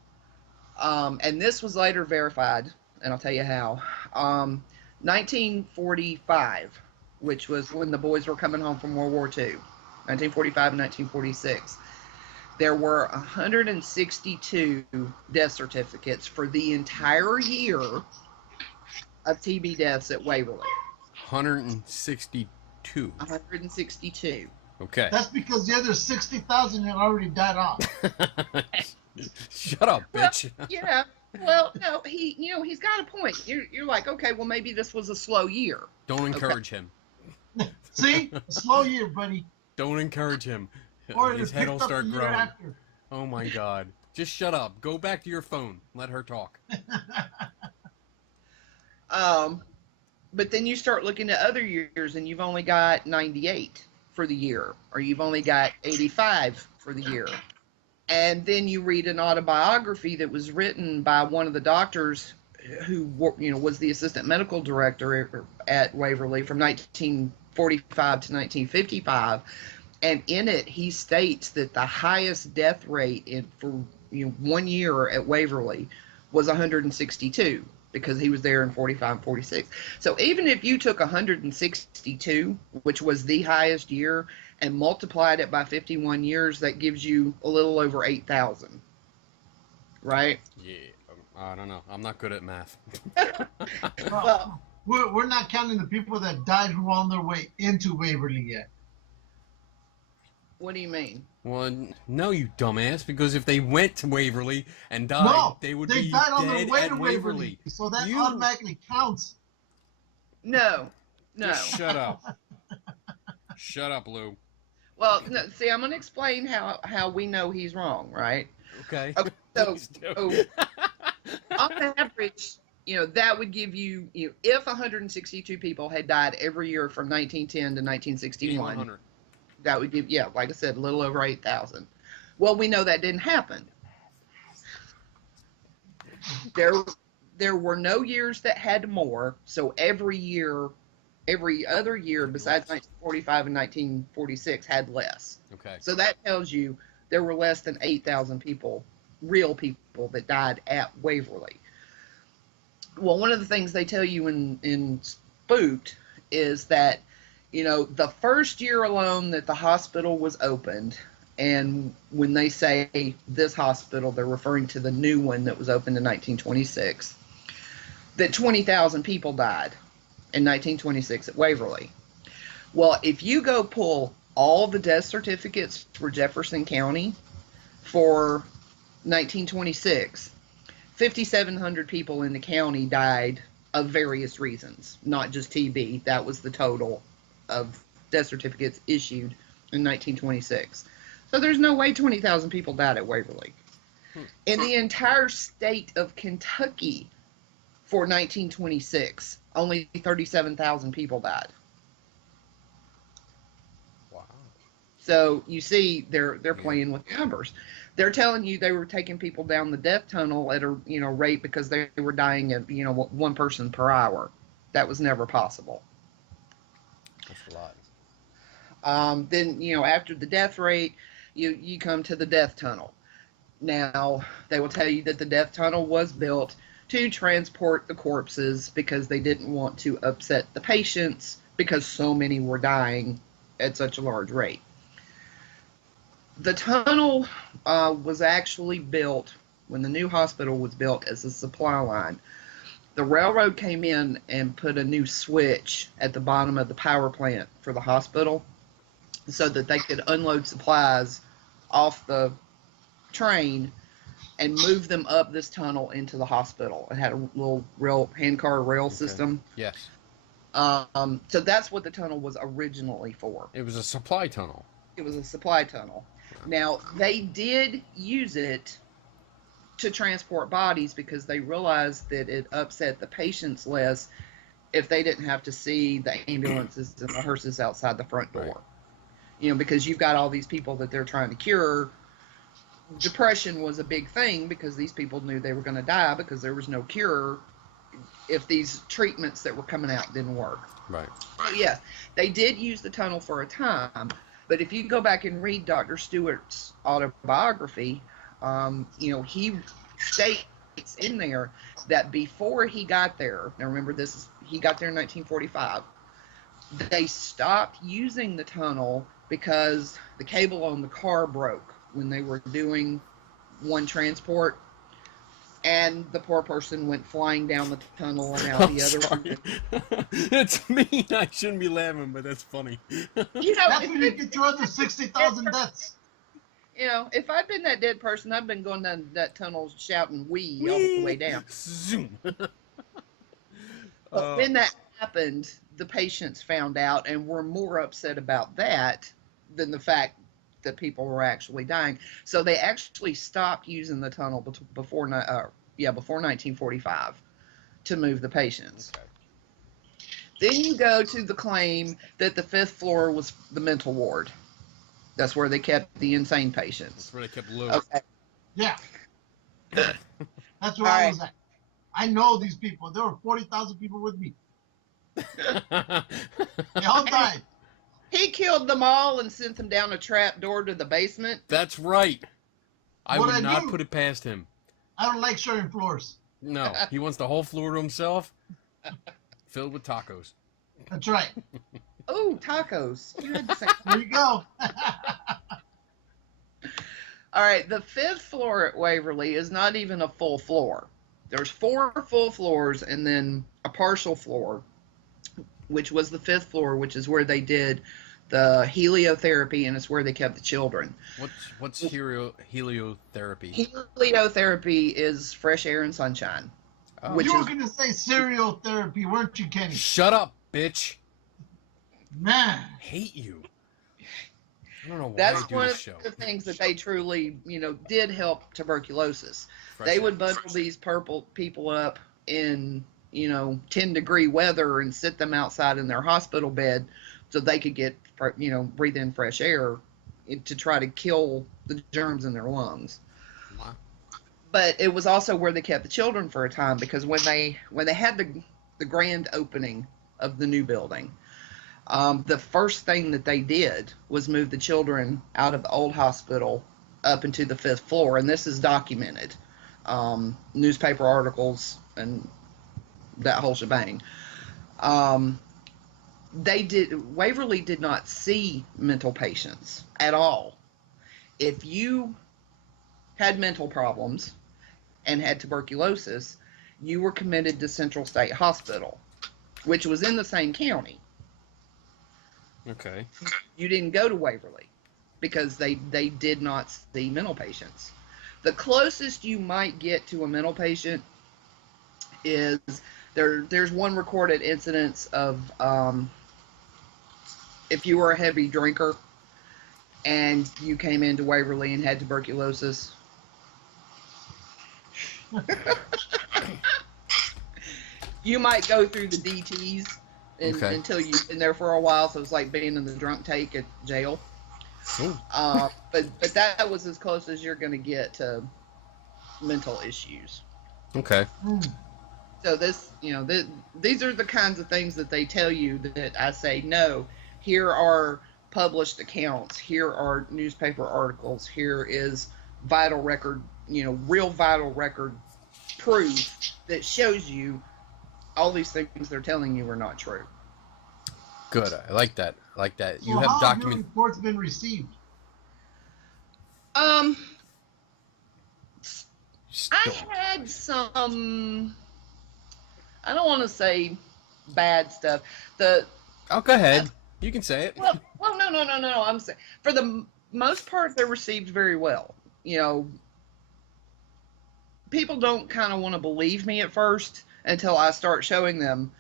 and this was later verified, and I'll tell you how. 1945, which was when the boys were coming home from World War II, 1945 and 1946, there were 162 death certificates for the entire year of TB deaths at Waverly. 162. 162. Okay. That's because the other 60,000 had already died off. Shut up, bitch. Well, yeah. Well, no, he's got a point. You're like, okay, well, maybe this was a slow year. Don't encourage him. See? A slow year, buddy. Don't encourage him. Or His head will start growing. After. Oh my God. Just shut up. Go back to your phone. Let her talk. But then you start looking at other years and you've only got 98 for the year, or you've only got 85 for the year. And then you read an autobiography that was written by one of the doctors who, was the assistant medical director at Waverly from 1945 to 1955. And in it, he states that the highest death rate for 1 year at Waverly was 162, because he was there in 45 and 46. So even if you took 162, which was the highest year, and multiplied it by 51 years, that gives you a little over 8,000. Right? Yeah, I don't know. I'm not good at math. Well, we're not counting the people that died who were on their way into Waverly yet. What do you mean? Well, no, you dumbass, because if they went to Waverly and died, they would be died on dead their way at to Waverly. So that automatically counts. No. Just shut up. Shut up, Lou. Well, no, see, I'm going to explain how we know he's wrong, right? Okay. So on average, that would give you, if 162 people had died every year from 1910 to 1961, that would give, like I said, a little over 8,000. Well, we know that didn't happen. There were no years that had more, so every other year besides 1945 and 1946 had less. Okay. So that tells you there were less than 8,000 people, real people, that died at Waverly. Well, one of the things they tell you in Spooked is that, the first year alone that the hospital was opened, And when they say this hospital, they're referring to the new one that was opened in 1926, that 20,000 people died in 1926 at Waverly. Well, if you go pull all the death certificates for Jefferson County for 1926, 5,700 people in the county died of various reasons, not just TB. That was the total of death certificates issued in 1926. So there's no way 20,000 people died at Waverly. In the entire state of Kentucky for 1926, only 37,000 people died. Wow. So you see, they're playing with numbers. They're telling you they were taking people down the death tunnel at a rate because they were dying at one person per hour. That was never possible. That's a lot. Then after the death rate, you come to the death tunnel. Now they will tell you that the death tunnel was built to transport the corpses because they didn't want to upset the patients because so many were dying at such a large rate. The tunnel was actually built when the new hospital was built as a supply line. The railroad came in and put a new switch at the bottom of the power plant for the hospital so that they could unload supplies off the train and move them up this tunnel into the hospital. It had a little handcar rail system. Yes. So that's what the tunnel was originally for. It was a supply tunnel. It was a supply tunnel. Now, they did use it to transport bodies because they realized that it upset the patients less if they didn't have to see the ambulances and the hearses outside the front door. Right. Because you've got all these people that they're trying to cure. Depression was a big thing because these people knew they were going to die because there was no cure if these treatments that were coming out didn't work. Right. So, yeah, they did use the tunnel for a time. But if you go back and read Dr. Stewart's autobiography, he states in there that before he got there, now remember he got there in 1945, they stopped using the tunnel because the cable on the car broke when they were doing one transport, and the poor person went flying down the tunnel and out the other. It's mean. I shouldn't be laughing, but that's funny. That's when you get your other 60,000 deaths. If I'd been that dead person, I'd been going down that tunnel shouting "wee" all the way down. Zoom. But when that happened, the patients found out and were more upset about that than the fact that people were actually dying. So they actually stopped using the tunnel before 1945 to move the patients. Okay. Then you go to the claim that the 5th floor was the mental ward. That's where they kept the insane patients. That's where they kept Lou. Okay. Yeah. That's where I was at. I know these people. There were 40,000 people with me. They all died. He killed them all and sent them down a trap door to the basement. That's right. I would not put it past him. I don't like sharing floors. No, he wants the whole floor to himself, filled with tacos. That's right. Oh, tacos. There you go. All right, the 5th floor at Waverly is not even a full floor. There's 4 full floors and then a partial floor, which was the 5th floor, which is where they did the heliotherapy, and it's where they kept the children. What's heliotherapy? Heliotherapy is fresh air and sunshine. Oh. You were going to say serial therapy, weren't you, Kenny? Shut up, bitch. Man. I hate you. I don't know why That's I do one this show. of the things that they truly, did help tuberculosis. They would bundle these people up in 10-degree weather and sit them outside in their hospital bed so they could get, breathe in fresh air to try to kill the germs in their lungs. Wow. But it was also where they kept the children for a time because when they had the grand opening of the new building, the first thing that they did was move the children out of the old hospital up into the 5th floor, and this is documented. Newspaper articles and that whole shebang. Waverly did not see mental patients at all. if you had mental problems and had tuberculosis, you were committed to Central State Hospital, which was in the same county. Okay. You didn't go to Waverly because they did not see mental patients. The closest you might get to a mental patient is there's one recorded incidence of if you were a heavy drinker and you came into Waverly and had tuberculosis. You might go through the DTs until you've been there for a while, so it's like being in the drunk take at jail. But that was as close as you're going to get to mental issues. Okay. So this, these are the kinds of things that they tell you that I say, no, here are published accounts, here are newspaper articles, here is vital record, real vital record proof that shows you all these things they're telling you are not true. Good. I like that. So you have your reports been received? I had some, I don't want to say bad stuff. Go ahead. You can say it. Well, no. I'm saying for the most part, they're received very well. People don't kind of want to believe me at first until I start showing them,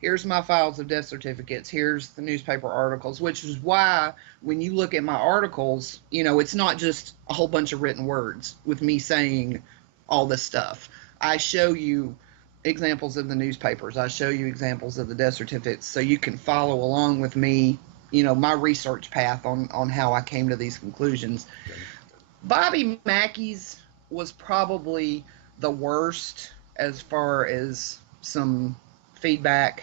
here's my files of death certificates, here's the newspaper articles, which is why when you look at my articles, it's not just a whole bunch of written words with me saying all this stuff. I show you examples of the newspapers. I show you examples of the death certificates so you can follow along with me, my research path on how I came to these conclusions. Bobby Mackey's was probably the worst as far as some feedback,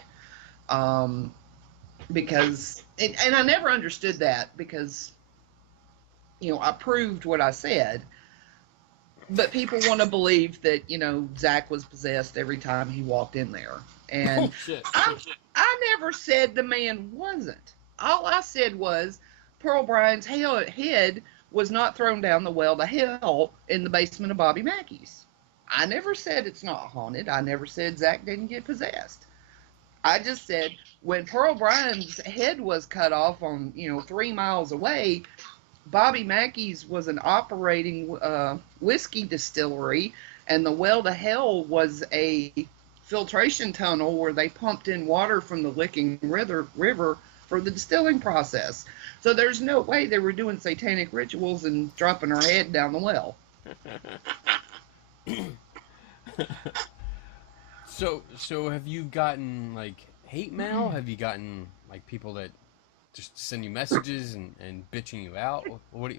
because, and I never understood that because, I proved what I said, but people want to believe that, Zach was possessed every time he walked in there. And I never said the man wasn't. All I said was Pearl Bryan's head was not thrown down the well to hell in the basement of Bobby Mackey's. I never said it's not haunted. I never said Zach didn't get possessed. I just said when Pearl Bryan's head was cut off on, 3 miles away, Bobby Mackey's was an operating whiskey distillery, and the well to hell was a filtration tunnel where they pumped in water from the Licking River for the distilling process. So there's no way they were doing satanic rituals and dropping her head down the well. So have you gotten hate mail? Have you gotten people that just send you messages and bitching you out?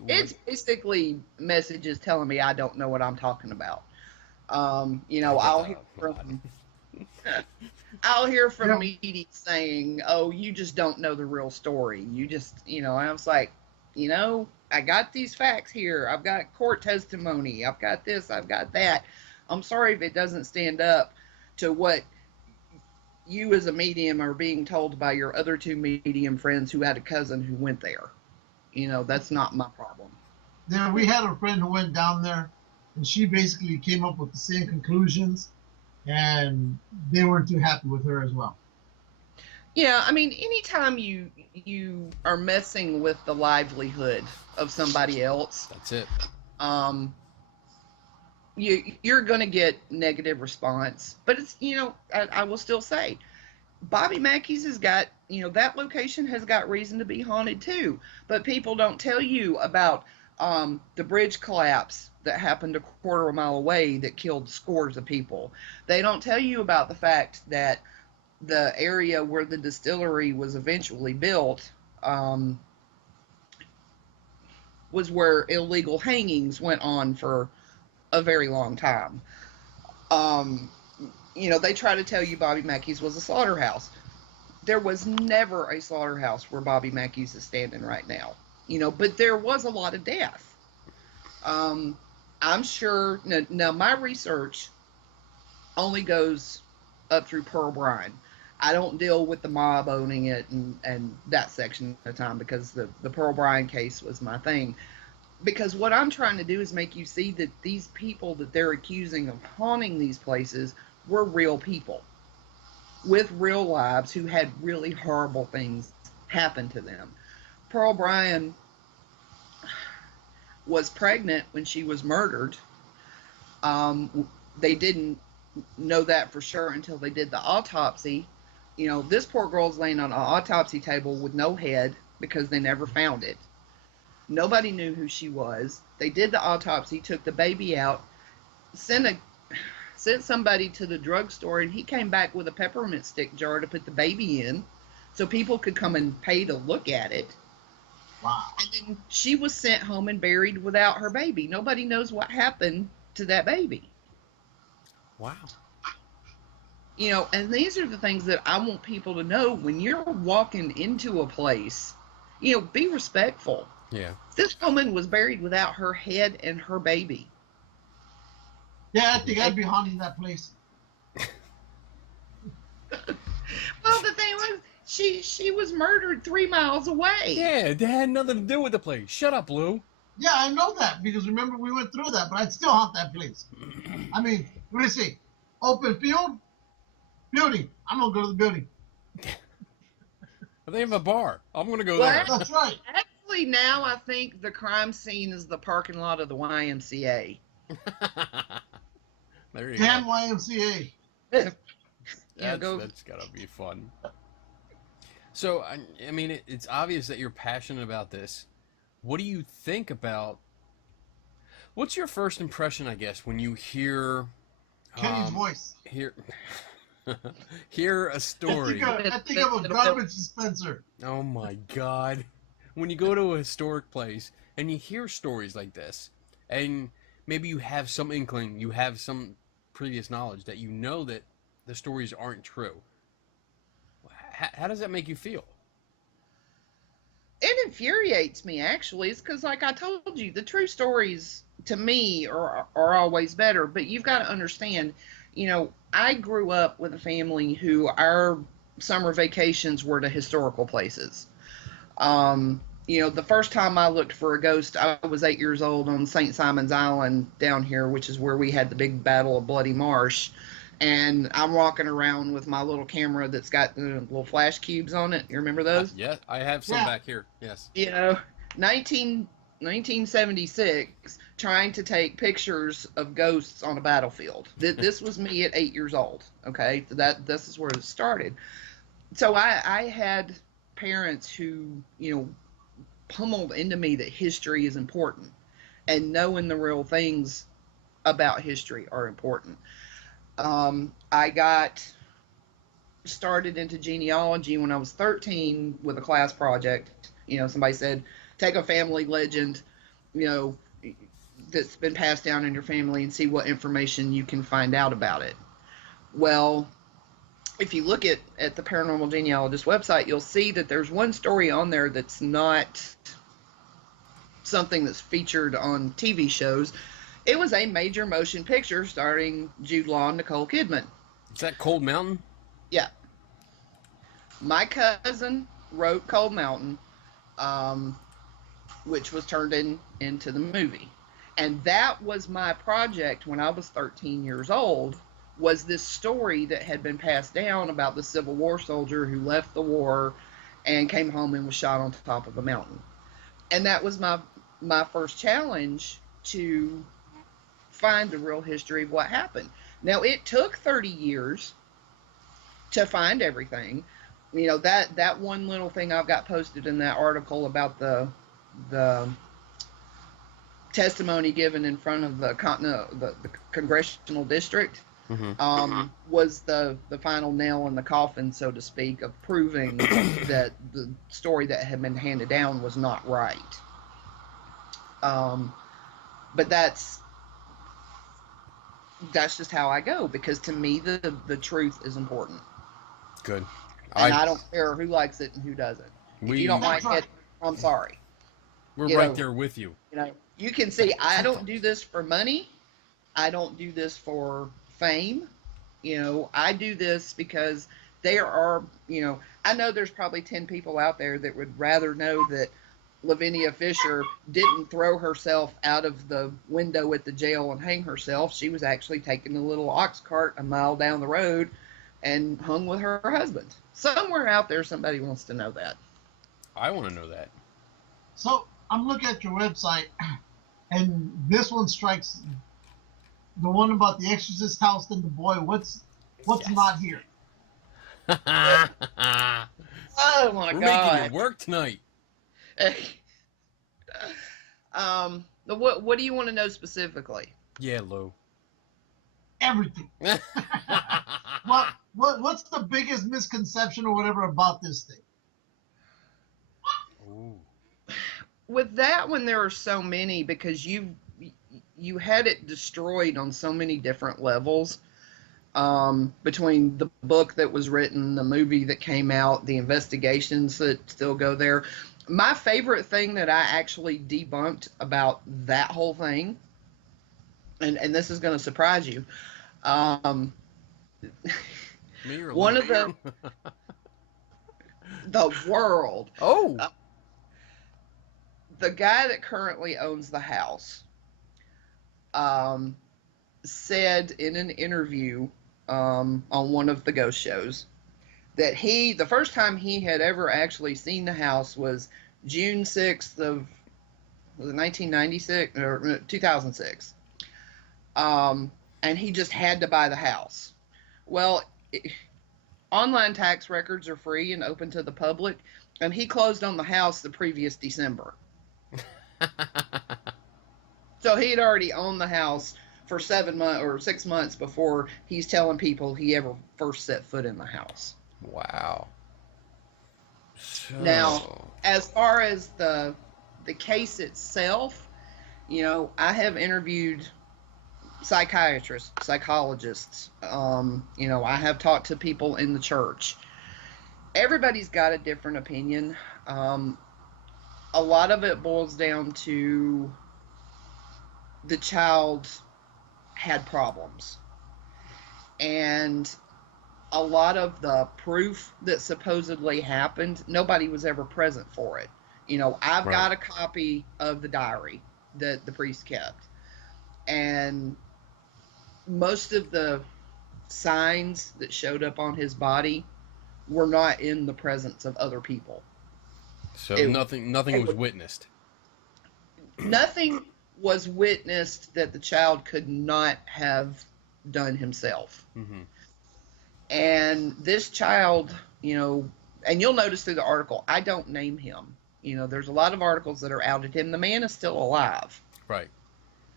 It's basically messages telling me I don't know what I'm talking about. I'll hear from media saying, "Oh, you just don't know the real story. You just, and I was like, I got these facts here. I've got court testimony. I've got this. I've got that. I'm sorry if it doesn't stand up to what you as a medium are being told by your other 2 medium friends who had a cousin who went there. That's not my problem." Yeah, we had a friend who went down there, and she basically came up with the same conclusions, and they weren't too happy with her as well. Yeah, I mean, anytime you are messing with the livelihood of somebody else, that's it. You're going to get negative response. But it's, I will still say, Bobby Mackey's has got, that location has got reason to be haunted too. But people don't tell you about the bridge collapse that happened a quarter of a mile away that killed scores of people. They don't tell you about the fact that the area where the distillery was eventually built was where illegal hangings went on for a very long time. They try to tell you Bobby Mackey's was a slaughterhouse. There was never a slaughterhouse where Bobby Mackey's is standing right now. But there was a lot of death. I'm sure, now my research only goes up through Pearl Bryan. I don't deal with the mob owning it and that section of the time because the Pearl Bryan case was my thing. because what I'm trying to do is make you see that these people that they're accusing of haunting these places were real people with real lives who had really horrible things happen to them. Pearl Bryan was pregnant when she was murdered. They didn't know that for sure until they did the autopsy. You know, this poor girl's laying on an autopsy table with no head because they never found it. Nobody knew who she was. They did the autopsy, took the baby out, sent somebody to the drugstore, and he came back with a peppermint stick jar to put the baby in so people could come and pay to look at it. Wow. And then she was sent home and buried without her baby. Nobody knows what happened to that baby. Wow. You know, and these are the things that I want people to know when you're walking into a place. You know, be respectful. Yeah. This woman was buried without her head and her baby. Yeah, I think I'd be haunting that place. Well, the thing was, she was murdered 3 miles away. Yeah, they had nothing to do with the place. Shut up, Lou. Yeah, I know that because remember we went through that, but I'd still haunt that place. I mean, what do you say? Open field? Building. I'm going to go to the building. But they have a bar. I'm going to go Well, there. That's right. Actually, now I think the crime scene is the parking lot of the YMCA. There you Damn go. YMCA. That's got to be fun. So, I mean, it's obvious that you're passionate about this. What do you think about... What's your first impression, I guess, when you hear... Kenny's voice. Hear a story. I think of a garbage dispenser. Oh my God. When you go to a historic place and you hear stories like this, and maybe you have some inkling, you have some previous knowledge that you know that the stories aren't true, how does that make you feel? It infuriates me, actually. It's because, like I told you, the true stories, to me, are always better. But you've got to understand, you know, I grew up with a family who our summer vacations were to historical places. You know, the first time I looked for a ghost, I was 8 years old on St. Simon's Island down here, which is where we had the big Battle of Bloody Marsh. And I'm walking around with my little camera that's got the little flash cubes on it. You remember those? Yeah, I have some back here. Yes. You know, 1976, trying to take pictures of ghosts on a battlefield. This was me at 8 years old. Okay, this is where it started. So I had parents who, you know, pummeled into me that history is important, and knowing the real things about history are important. I got started into genealogy when I was 13 with a class project. You know, somebody said, take a family legend, you know, that's been passed down in your family and see what information you can find out about it. Well, if you look at the Paranormal Genealogist website, you'll see that there's one story on there that's not something that's featured on TV shows. It was a major motion picture starring Jude Law and Nicole Kidman. Is that Cold Mountain? Yeah. My cousin wrote Cold Mountain, which was turned into the movie. And that was my project when I was 13 years old, was this story that had been passed down about the Civil War soldier who left the war and came home and was shot on top of a mountain. And that was my first challenge to find the real history of what happened. Now, it took 30 years to find everything. You know, that one little thing I've got posted in that article about the testimony given in front of the congressional district, was the final nail in the coffin, so to speak, of proving that the story that had been handed down was not right. But that's just how I go, because to me the truth is important. Good. And I don't care who likes it and who doesn't. If you don't like it, I'm sorry. We're right there with you. You know, you can see I don't do this for money. I don't do this for fame. You know, I do this because there are, you know, I know there's probably 10 people out there that would rather know that Lavinia Fisher didn't throw herself out of the window at the jail and hang herself. She was actually taking a little ox cart a mile down the road and hung with her husband. Somewhere out there, somebody wants to know that. I want to know that. So I'm looking at your website, and this one strikes the one about the Exorcist house and the boy. What's Yes. not here? Oh my We're God! making it work tonight. What do you want to know specifically? Yeah, Lou. Everything. What's the biggest misconception or whatever about this thing? Ooh. With that one, there are so many because you had it destroyed on so many different levels. Between the book that was written, the movie that came out, the investigations that still go there. My favorite thing that I actually debunked about that whole thing, and this is going to surprise you, one of the world. Oh. The guy that currently owns the house said in an interview on one of the ghost shows that the first time he had ever actually seen the house was June 6th of, was it 1996 or 2006? And he just had to buy the house. Well, online tax records are free and open to the public, and he closed on the house the previous December. So he had already owned the house for 7 months or 6 months before he's telling people he ever first set foot in the house. Wow. So... Now, as far as the case itself, I have interviewed psychiatrists, psychologists. I have talked to people in the church. Everybody's got a different opinion. A lot of it boils down to the child had problems. And a lot of the proof that supposedly happened, nobody was ever present for it. I've got a copy of the diary that the priest kept. And most of the signs that showed up on his body were not in the presence of other people. So nothing was witnessed. Nothing was witnessed that the child could not have done himself. Mm-hmm. And this child, and you'll notice through the article, I don't name him. There's a lot of articles that are outed him. The man is still alive. Right.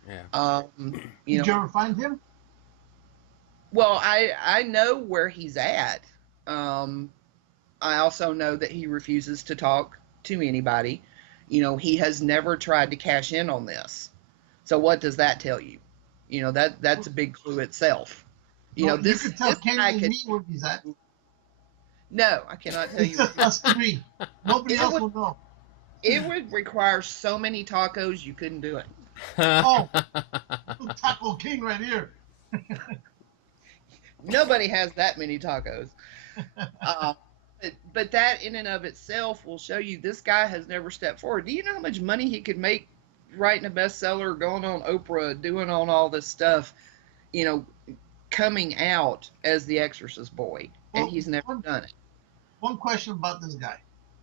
Yeah. Did you ever find him? Well, I know where he's at. I also know that he refuses to talk to anybody. He has never tried to cash in on this. So what does that tell you? That's a big clue itself. You could tell Kenny and me where he's at. No, I cannot tell you. Us three. Nobody else will know. It would require so many tacos, you couldn't do it. Oh, Taco King right here. Nobody has that many tacos. But that in and of itself will show you this guy has never stepped forward. Do you know how much money he could make writing a bestseller, going on Oprah, doing on all this stuff, coming out as the Exorcist boy, and he's never done it. One question about this guy.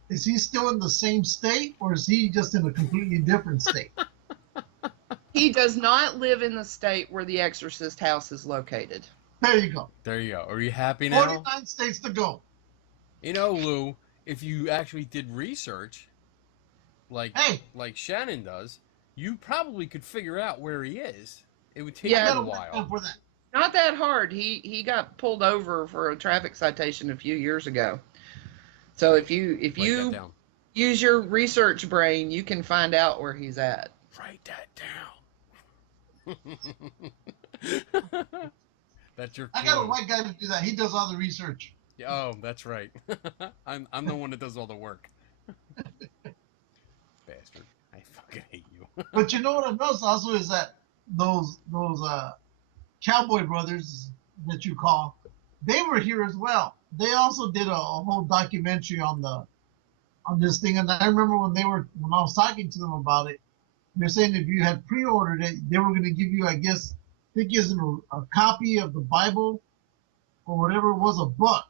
Is he still in the same state, or is he just in a completely different state? He does not live in the state where the Exorcist house is located. There you go. There you go. Are you happy now? 49 states to go. Lou, if you actually did research, like Shannon does, you probably could figure out where he is. It would take you a while. For that. Not that hard. He got pulled over for a traffic citation a few years ago. So if you use your research brain, you can find out where he's at. Write that down. That's your clue. I got a white guy to do that. He does all the research. Oh, that's right. I'm the one that does all the work. Bastard. I fucking hate you. But you know what I've noticed also is that those Cowboy Brothers that you call, they were here as well. They also did a whole documentary on on this thing, and I remember when I was talking to them about it, they're saying if you had pre-ordered it, they were going to give you, I guess, I think it's a copy of the Bible or whatever it was, a book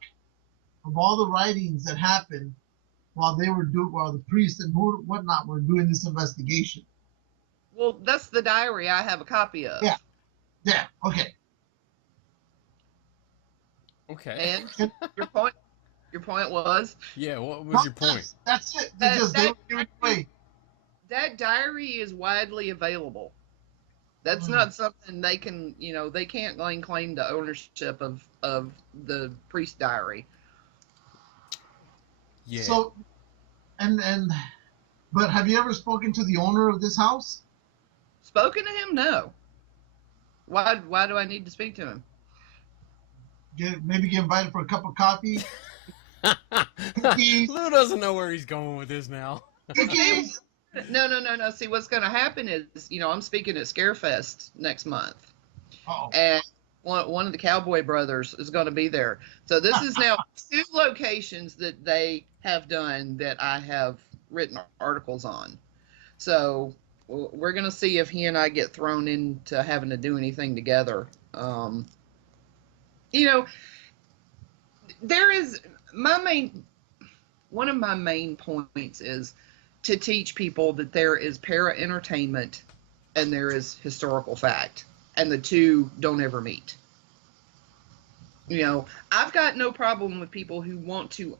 of all the writings that happened while the priests and whatnot were doing this investigation. Well, that's the diary I have a copy of. Yeah. Okay. Okay. And your point was? Yeah, what was your point? That's it. That diary is widely available. That's not something they can, they can't claim the ownership of the priest diary. Yeah. So, but have you ever spoken to the owner of this house? Spoken to him? No. Why do I need to speak to him? Maybe get invited for a cup of coffee. Cookies. Lou doesn't know where he's going with this now. Cookies. No. See, what's going to happen is, I'm speaking at Scarefest next month. Uh-oh. And one of the Cowboy brothers is going to be there. So this is now 2 locations that they have done that I have written articles on. So we're going to see if he and I get thrown into having to do anything together. There is one of my main points is to teach people that there is para-entertainment and there is historical fact, and the two don't ever meet. I've got no problem with people who want to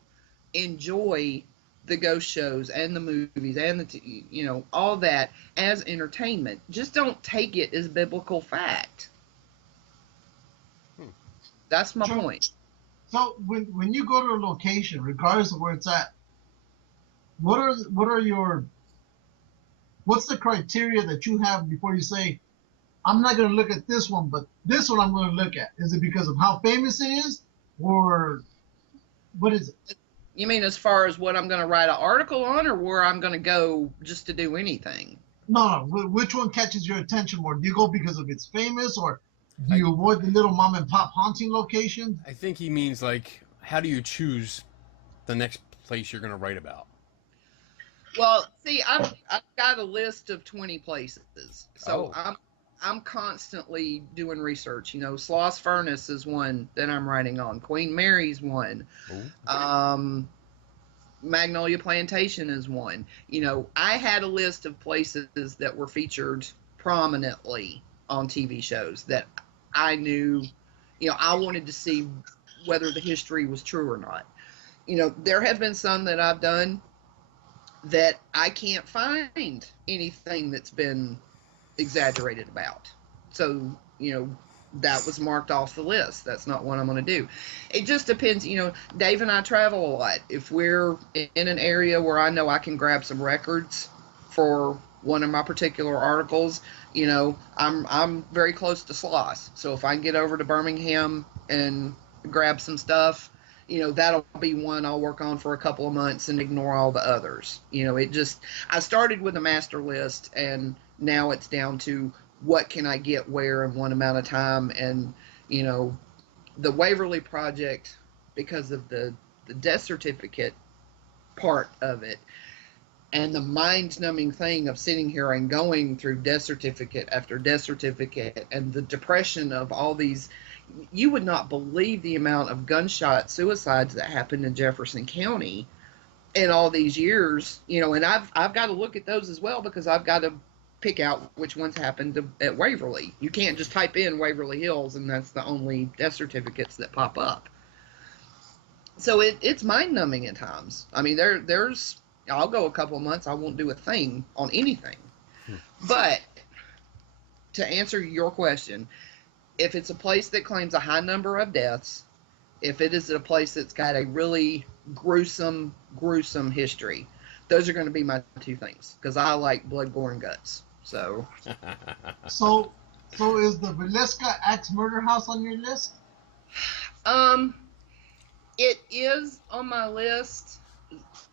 enjoy the ghost shows and the movies and all that as entertainment. Just don't take it as biblical fact. That's my point. So when you go to a location, regardless of where it's at, what's the criteria that you have before you say, I'm not going to look at this one, but this one I'm going to look at? Is it because of how famous it is, or what is it? You mean as far as what I'm going to write an article on, or where I'm going to go just to do anything? No. Which one catches your attention more? Do you go because of it's famous, or do you avoid the little mom and pop haunting locations? I think he means, how do you choose the next place you're going to write about? Well, see, I've got a list of 20 places, so I'm constantly doing research. Sloss Furnace is one that I'm writing on. Queen Mary's one. Magnolia Plantation is one. I had a list of places that were featured prominently on TV shows that I knew, I wanted to see whether the history was true or not. There have been some that I've done that I can't find anything that's been exaggerated about. So, that was marked off the list. That's not what I'm going to do. It just depends. Dave and I travel a lot. If we're in an area where I know I can grab some records for one of my particular articles, I'm very close to Sloss. So if I can get over to Birmingham and grab some stuff, that'll be one I'll work on for a couple of months and ignore all the others. I started with a master list, and now it's down to what can I get where in one amount of time. And, the Waverly Project, because of the death certificate part of it, and the mind-numbing thing of sitting here and going through death certificate after death certificate, and the depression of all these, you would not believe the amount of gunshot suicides that happened in Jefferson County in all these years, and I've got to look at those as well, because I've got to pick out which ones happened at Waverly. You can't just type in Waverly Hills and that's the only death certificates that pop up. So it's mind-numbing at times. I mean, there's I'll go a couple of months, I won't do a thing on anything. But to answer your question, if it's a place that claims a high number of deaths, if it is a place that's got a really gruesome history, those are going to be my 2 things, because I like blood, gore, and guts. So is the Villisca Axe Murder House on your list? It is on my list.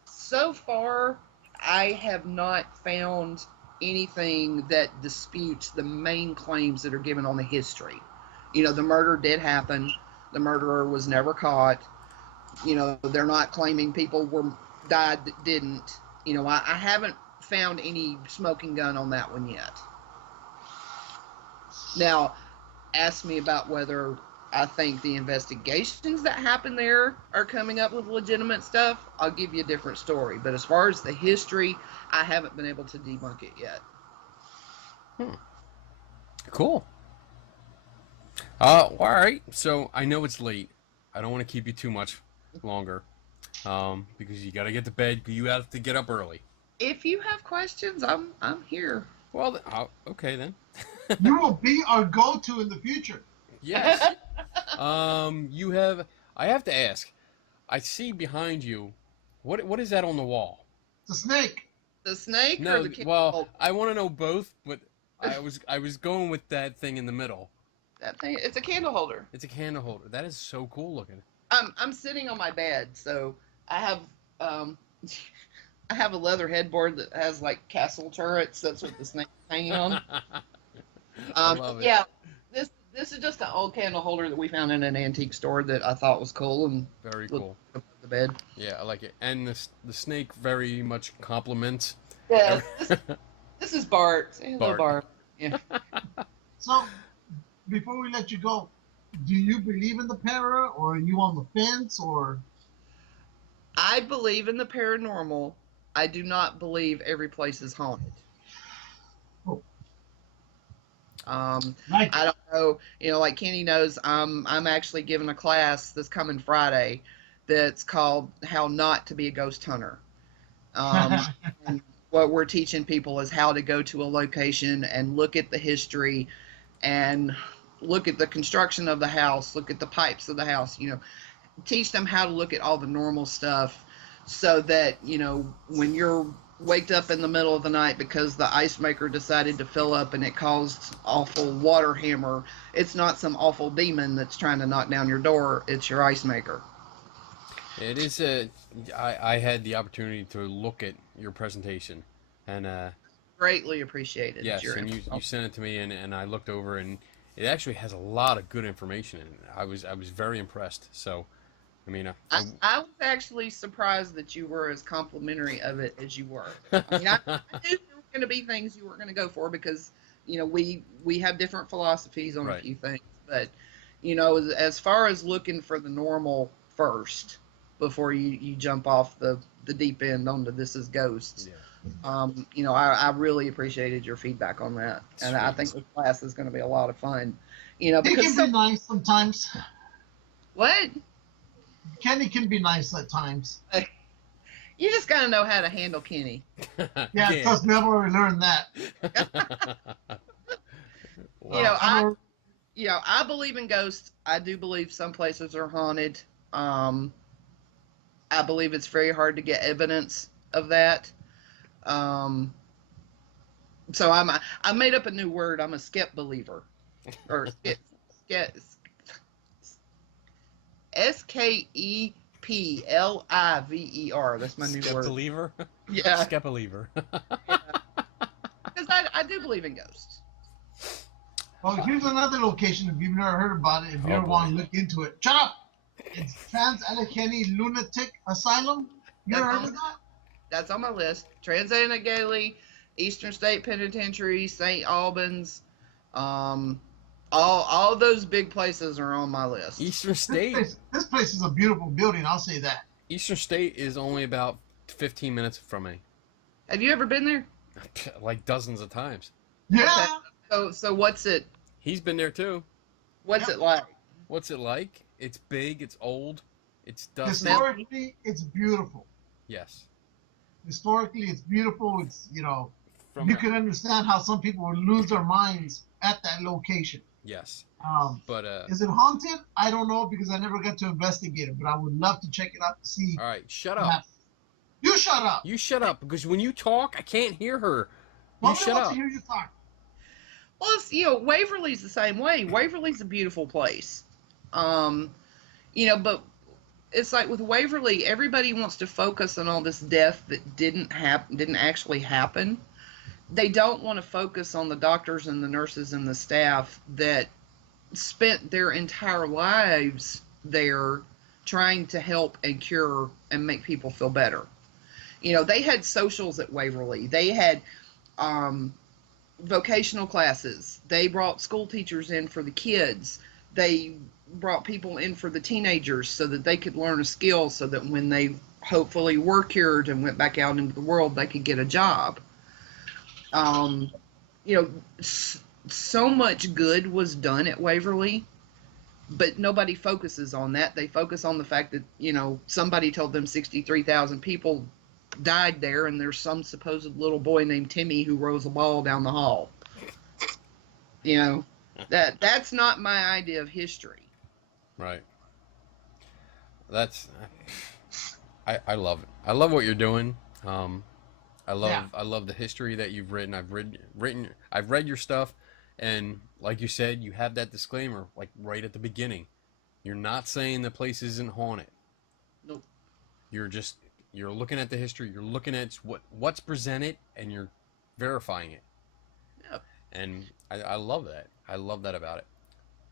So far, I have not found anything that disputes the main claims that are given on the history. The murder did happen. The murderer was never caught. They're not claiming people were died that didn't. You know, I haven't found any smoking gun on that one yet. Now, ask me about whether I think the investigations that happen there are coming up with legitimate stuff. I'll give you a different story. But as far as the history, I haven't been able to debunk it yet. Cool. All right. So I know it's late. I don't want to keep you too much longer, because you got to get to bed. You have to get up early. If you have questions, I'm here. Well, okay then. You will be our go-to in the future. Yes. You have. I have to ask. I see behind you. What is that on the wall? It's a snake. The snake No. or the candle? Well, I want to know both, but I was going with that thing in the middle. That thing, it's a candle holder. It's a candle holder. That is so cool looking. I'm sitting on my bed, so I have I have a leather headboard that has like castle turrets. That's what the snake's hanging on. I love it. Yeah, this is just an old candle holder that we found in an antique store that I thought was cool and Very cool. above the bed. Yeah, I like it. And the snake very much compliments. Yeah, this is Bart. Say hello, Bart. Bart. Yeah. So, before we let you go, do you believe in the para, or are you on the fence, or? I believe in the paranormal. I do not believe every place is haunted. Oh. I don't know. You know, like Kenny knows, I'm actually giving a class this coming Friday that's called "How Not to Be a Ghost Hunter." And what we're teaching people is how to go to a location and look at the history, and look at the construction of the house, look at the pipes of the house. You know, teach them how to look at all the normal stuff, so that, you know, when you're waked up in the middle of the night because the ice maker decided to fill up and it caused awful water hammer, it's not some awful demon that's trying to knock down your door. It's your ice maker. It is I had the opportunity to look at your presentation, and Greatly appreciated. yes, and you sent it to me, and I looked over, and it actually has a lot of good information in it. I was very impressed. So, I mean, I was actually surprised that you were as complimentary of it as you were. I mean, I knew there were going to be things you weren't going to go for because, you know, we have different philosophies on Right. a few things. But, you know, as far as looking for the normal first before you jump off the deep end onto this is ghosts. Yeah. You know, I really appreciated your feedback on that, and I think the class is going to be a lot of fun. You know, He because can be nice sometimes. what? Kenny can be nice at times. You just got to know how to handle Kenny. Yeah, trust me, I've already learned that. Wow. You know, I believe in ghosts. I do believe some places are haunted. I believe it's very hard to get evidence of that. So I made up a new word. I'm a skep believer, or SKEPLIVER. That's my new word. Skep-believer? Yeah, Skep-believer. because I do believe in ghosts. Well, here's another location if you've never heard about it, if you ever want to look into it. Shut up! It's Trans-Allegheny Lunatic Asylum. You ever heard of that? That's on my list. Trans-Allegheny, Eastern State Penitentiary, St. Albans, all those big places are on my list. Eastern State. This place is a beautiful building, I'll say that. Eastern State is only about 15 minutes from me. Have you ever been there? Like dozens of times. Yeah. So what's it? He's been there too. What's it like? What's it like? It's big. It's old. It's dusty. Historically, it's beautiful. Yes. Historically, it's beautiful. It's, you know, From you can understand how some people would lose their minds at that location. Yes. But Is it haunted? I don't know because I never got to investigate it, but I would love to check it out to see. all right. Shut what up. happens. You shut up. You shut up because when you talk, I can't hear her. You Nobody shut wants up. to hear you talk. Well, it's, you know, Waverly's the same way. Waverly's a beautiful place. You know, but it's like with Waverly, everybody wants to focus on all this death that didn't actually happen. They don't want to focus on the doctors and the nurses and the staff that spent their entire lives there trying to help and cure and make people feel better. They had socials at Waverly. They had vocational classes. They brought school teachers in for the kids. They brought people in for the teenagers so that they could learn a skill so that when they hopefully were cured and went back out into the world, they could get a job. So much good was done at Waverly, but nobody focuses on that. They focus on the fact that, somebody told them 63,000 people died there, and there's some supposed little boy named Timmy who rolls a ball down the hall. That's not my idea of history. Right. I love it. I love what you're doing. I love the history that you've written. I've read your stuff, and like you said, you have that disclaimer like right at the beginning. You're not saying the place isn't haunted. Nope. You're looking at the history. You're looking at what's presented, and you're verifying it. Yeah. And I love that. I love that about it.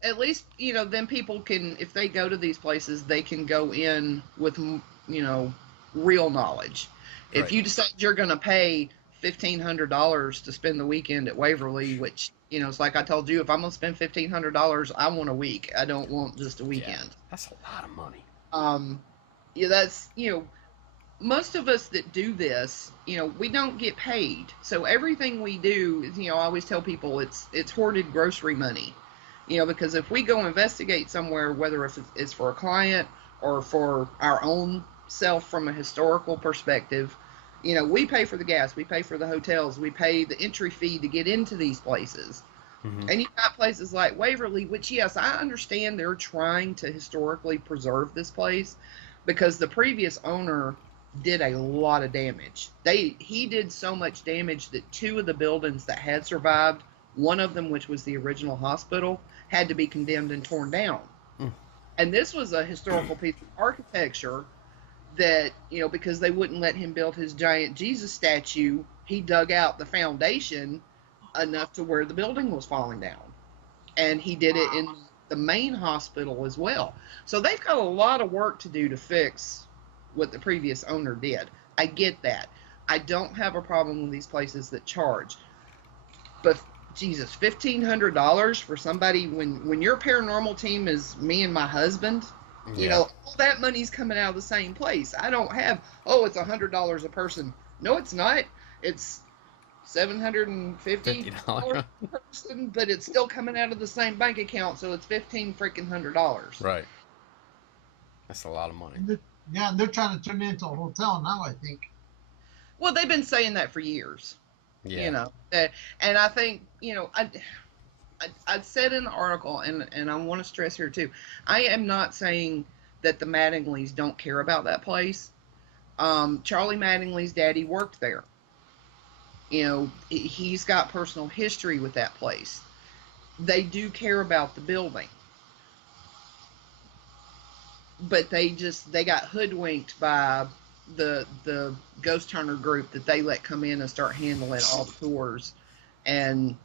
At least, then people can, if they go to these places, they can go in with, real knowledge. Right. If you decide you're going to pay $1,500 to spend the weekend at Waverly, which, it's like I told you, if I'm going to spend $1,500, I want a week. I don't want just a weekend. Yeah, that's a lot of money. That's, most of us that do this, we don't get paid. So everything we do is, I always tell people it's hoarded grocery money. Because if we go investigate somewhere, whether it's for a client or for our own self from a historical perspective, we pay for the gas, we pay for the hotels, we pay the entry fee to get into these places. Mm-hmm. And you've got places like Waverly, which, yes, I understand they're trying to historically preserve this place because the previous owner did a lot of damage. He did so much damage that 2 of the buildings that had survived, one of them, which was the original hospital, had to be condemned and torn down. And this was a historical piece of architecture that, because they wouldn't let him build his giant Jesus statue, he dug out the foundation enough to where the building was falling down. And he did it in the main hospital as well. So they've got a lot of work to do to fix what the previous owner did. I get that. I don't have a problem with these places that charge. But Jesus, $1,500 for somebody when your paranormal team is me and my husband, all that money's coming out of the same place. I don't have, it's $100 a person. No, it's not. It's $750 a person, but it's still coming out of the same bank account, so it's $1,500. Right. That's a lot of money. And they're trying to turn it into a hotel now, I think. Well, they've been saying that for years. Yeah. And I think, I said in the article, and I want to stress here too, I am not saying that the Mattingleys don't care about that place. Charlie Mattingly's daddy worked there. He's got personal history with that place. They do care about the building. But they got hoodwinked by the ghost hunter group that they let come in and start handling all the tours. And,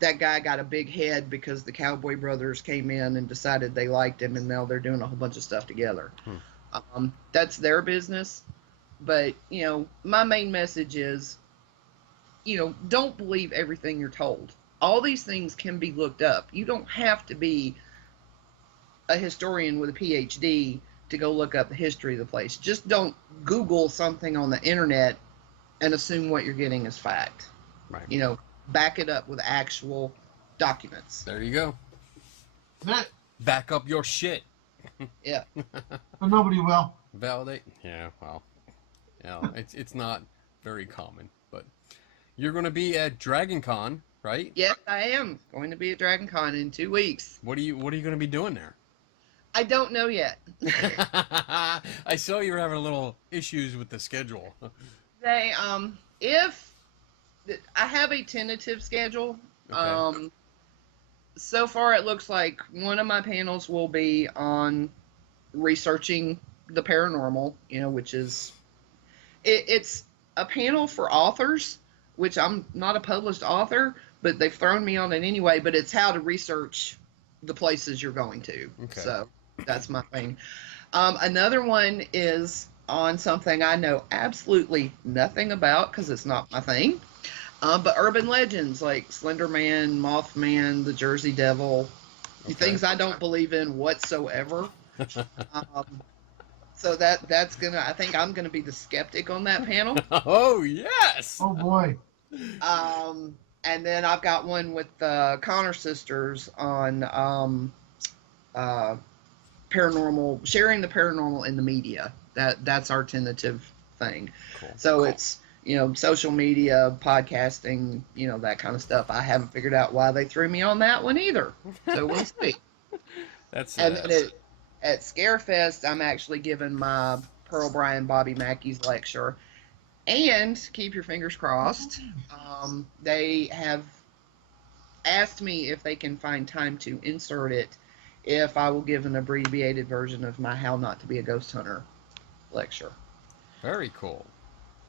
that guy got a big head because the Cowboy Brothers came in and decided they liked him, and now they're doing a whole bunch of stuff together. That's their business. But, my main message is, don't believe everything you're told. All these things can be looked up. You don't have to be a historian with a PhD to go look up the history of the place. Just don't Google something on the internet and assume what you're getting is fact. Right. Back it up with actual documents. There you go. Back up your shit. Yeah. But nobody will. Validate. Yeah, well, it's not very common, but you're going to be at DragonCon, right? Yes, I am going to be at DragonCon in 2 weeks. What are you going to be doing there? I don't know yet. I saw you were having a little issues with the schedule. If I have a tentative schedule, Okay. So far it looks like one of my panels will be on researching the paranormal, which is, it's a panel for authors, which I'm not a published author, but they've thrown me on it anyway, but it's how to research the places you're going to. Okay. So that's my thing. Another one is on something I know absolutely nothing about because it's not my thing. But urban legends like Slender Man, Mothman, the Jersey Devil, things I don't believe in whatsoever. So that's gonna. I think I'm gonna be the skeptic on that panel. Oh yes. Oh boy. And then I've got one with the Connor sisters on paranormal, sharing the paranormal in the media. That's our tentative thing. Cool. So it's, you know, social media, podcasting, you know, that kind of stuff. I haven't figured out why they threw me on that one either. So we'll see. That's and then at Scarefest, I'm actually giving my Pearl Bryan Bobby Mackey's lecture. And keep your fingers crossed. They have asked me if they can find time to insert it, if I will give an abbreviated version of my How Not to Be a Ghost Hunter lecture. Very cool.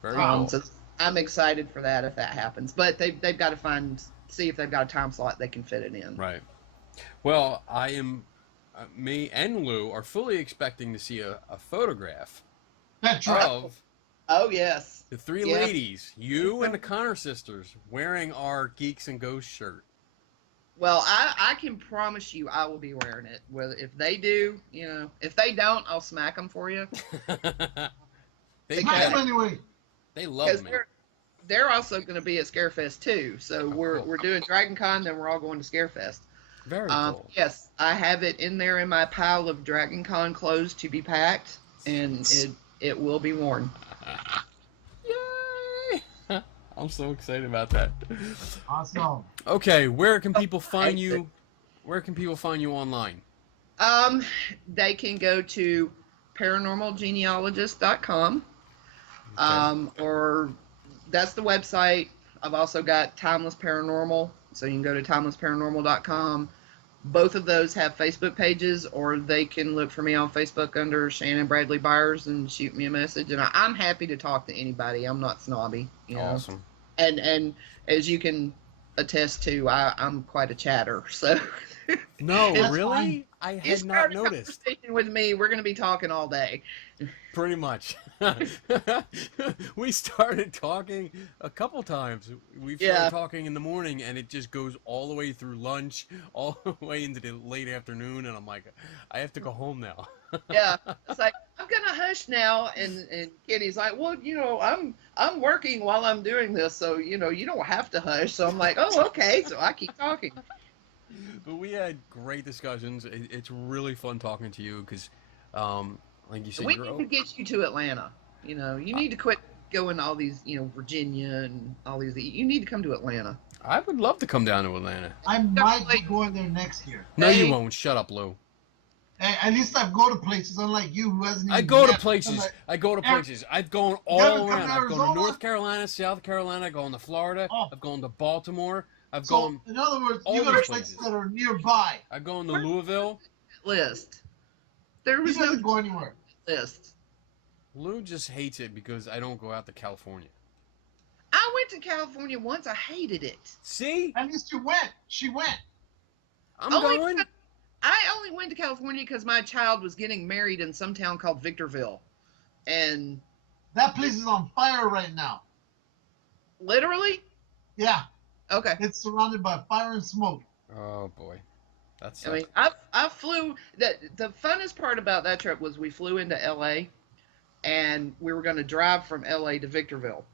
Very cool. So I'm excited for that if that happens. But they've got to see if they've got a time slot they can fit it in. Right. Well, I am, me and Lou are fully expecting to see a photograph That's right. of Oh, yes. the three ladies, you and the Connor sisters, wearing our Geeks and Ghosts shirt. Well, I can promise you I will be wearing it. Well, if they do, you know, if they don't, I'll smack them for you. Smack them anyway. They love me. They're also going to be at Scarefest too. So we're doing DragonCon, then we're all going to Scarefest. Very cool. Yes, I have it in there in my pile of DragonCon clothes to be packed, and it will be worn. Yay! I'm so excited about that. Awesome. Okay, where can people find you? Where can people find you online? They can go to paranormalgenealogist.com. Or that's the website. I've also got Timeless Paranormal, so you can go to timelessparanormal.com. Both of those have Facebook pages, or they can look for me on Facebook under Shannon Bradley Byers and shoot me a message. And I'm happy to talk to anybody. I'm not snobby. You know? Awesome. And as you can attest to, I'm quite a chatter. So no, really, I had not noticed. With me, we're going to be talking all day. Pretty much. We started talking a couple times. We started talking in the morning, and it just goes all the way through lunch, all the way into the late afternoon, and I'm like, I have to go home now. Yeah, it's like, I'm gonna hush now, and Kenny's like, well, you know, I'm working while I'm doing this, so you know, you don't have to hush. So I'm like, oh, okay. So I keep talking. But we had great discussions. It's really fun talking to you because, like you said, we need to get you to Atlanta. You know, you need to quit going to all these, you know, Virginia and all these. You need to come to Atlanta. I would love to come down to Atlanta. I might be going there next year. No, you won't. Shut up, Lou. Hey, at least I go to places, unlike you who hasn't even I go to met. places. Like, I go to places. I've gone all around. I've gone to North Carolina, South Carolina. I've gone to Florida. I've gone to Baltimore. I've gone. In other words, you go to places that are nearby. I've gone to Louisville. List. There was no go anywhere. List. Lou just hates it because I don't go out to California. I went to California once. I hated it. See? At least you went. She went. I'm going. I only went to California because my child was getting married in some town called Victorville. And that place is on fire right now. Literally? Yeah. Okay. It's surrounded by fire and smoke. Oh boy. That's. I mean, I flew. The funnest part about that trip was we flew into LA, and we were going to drive from LA to Victorville,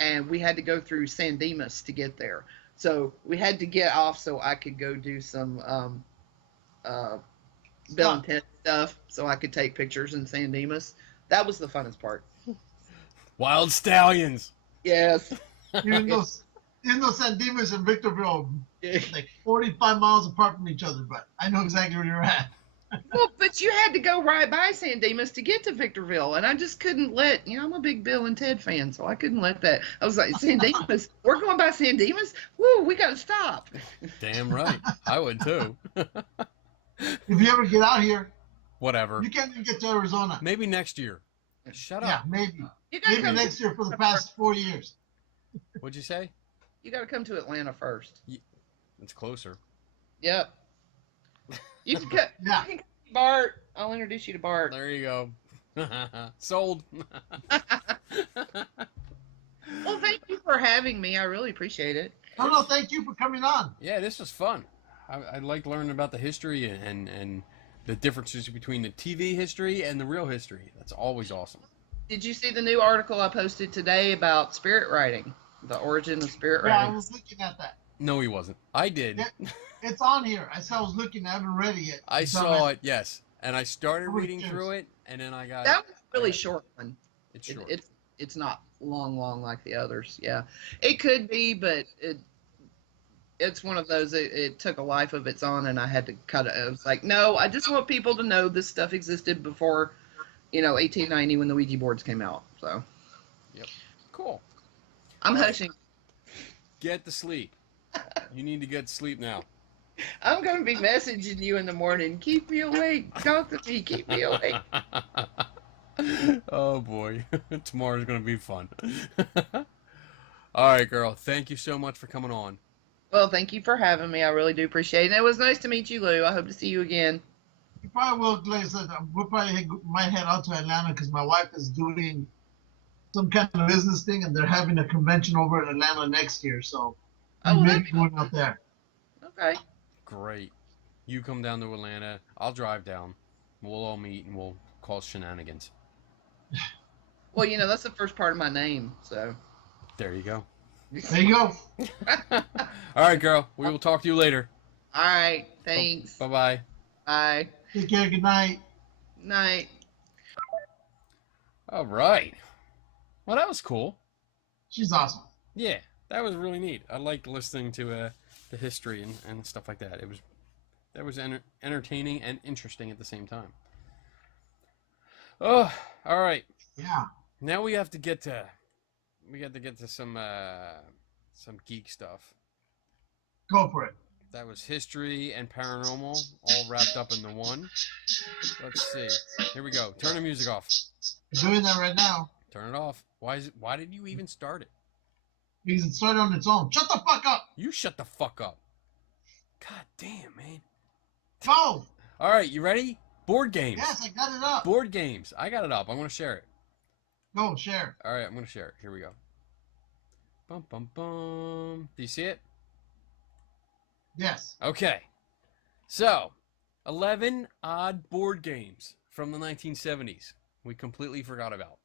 and we had to go through San Dimas to get there. So we had to get off so I could go do some Bill and Ted stuff, so I could take pictures in San Dimas. That was the funnest part. Wild stallions. Yes. Even though San Dimas and Victorville are like 45 miles apart from each other, but I know exactly where you're at. Well, but you had to go right by San Dimas to get to Victorville, and I just couldn't let, you know, I'm a big Bill and Ted fan, so I couldn't let that. I was like, San Dimas? We're going by San Dimas? Woo, we got to stop. Damn right. I would too. If you ever get out here, whatever. You can't even get to Arizona. Maybe next year. Shut up. Yeah, maybe. Maybe next year for the past 4 years. What'd you say? You got to come to Atlanta first. It's closer. Yep. You can cut. Yeah. You can cut Bart. I'll introduce you to Bart. There you go. Sold. Well, thank you for having me. I really appreciate it. No, thank you for coming on. Yeah, this was fun. I like learning about the history and the differences between the TV history and the real history. That's always awesome. Did you see the new article I posted today about spirit writing? The origin of spirit Yeah, writing? I was looking at that. No, he wasn't. I did. Yeah, it's on here. I was looking. I haven't read it yet. I saw it, yes. And I started Oh, reading yes. through it, and then I got... That was a really short one. It's short. It's not long like the others. Yeah, it could be, but it's one of those. It took a life of its own, and I had to cut it. It was like, no, I just want people to know this stuff existed before, 1890 when the Ouija boards came out. So. Yep. Cool. I'm hushing. Get to sleep. You need to get to sleep now. I'm going to be messaging you in the morning. Keep me awake. Talk to me. Keep me awake. Oh, boy. Tomorrow's going to be fun. All right, girl. Thank you so much for coming on. Well, thank you for having me. I really do appreciate it. And it was nice to meet you, Lou. I hope to see you again. You probably will, like I said, we'll probably might head out to Atlanta because my wife is doing some kind of business thing, and they're having a convention over in Atlanta next year. So Oh, maybe going out there. Okay. Great. You come down to Atlanta. I'll drive down. We'll all meet, and we'll cause shenanigans. Well, that's the first part of my name, so. There you go. There you go. All right, girl. We will talk to you later. All right. Thanks. Bye-bye. Bye. Take care. Good night. Night. All right. Well, that was cool. She's awesome. Yeah, that was really neat. I liked listening to the history and stuff like that. That was entertaining and interesting at the same time. Oh, all right. Yeah. Now we have to get to some geek stuff. Go for it. That was history and paranormal all wrapped up into one. Let's see. Here we go. Turn the music off. I'm doing that right now. Turn it off. Why did you even start it? Because it started on its own. Shut the fuck up. You shut the fuck up. God damn, man. Go. All right, you ready? Board games. Yes, I got it up. Board games. I got it up. I'm going to share it. Go, share. All right, I'm going to share it. Here we go. Bum, bum, bum. Do you see it? Yes. Okay. So, 11 odd board games from the 1970s we completely forgot about.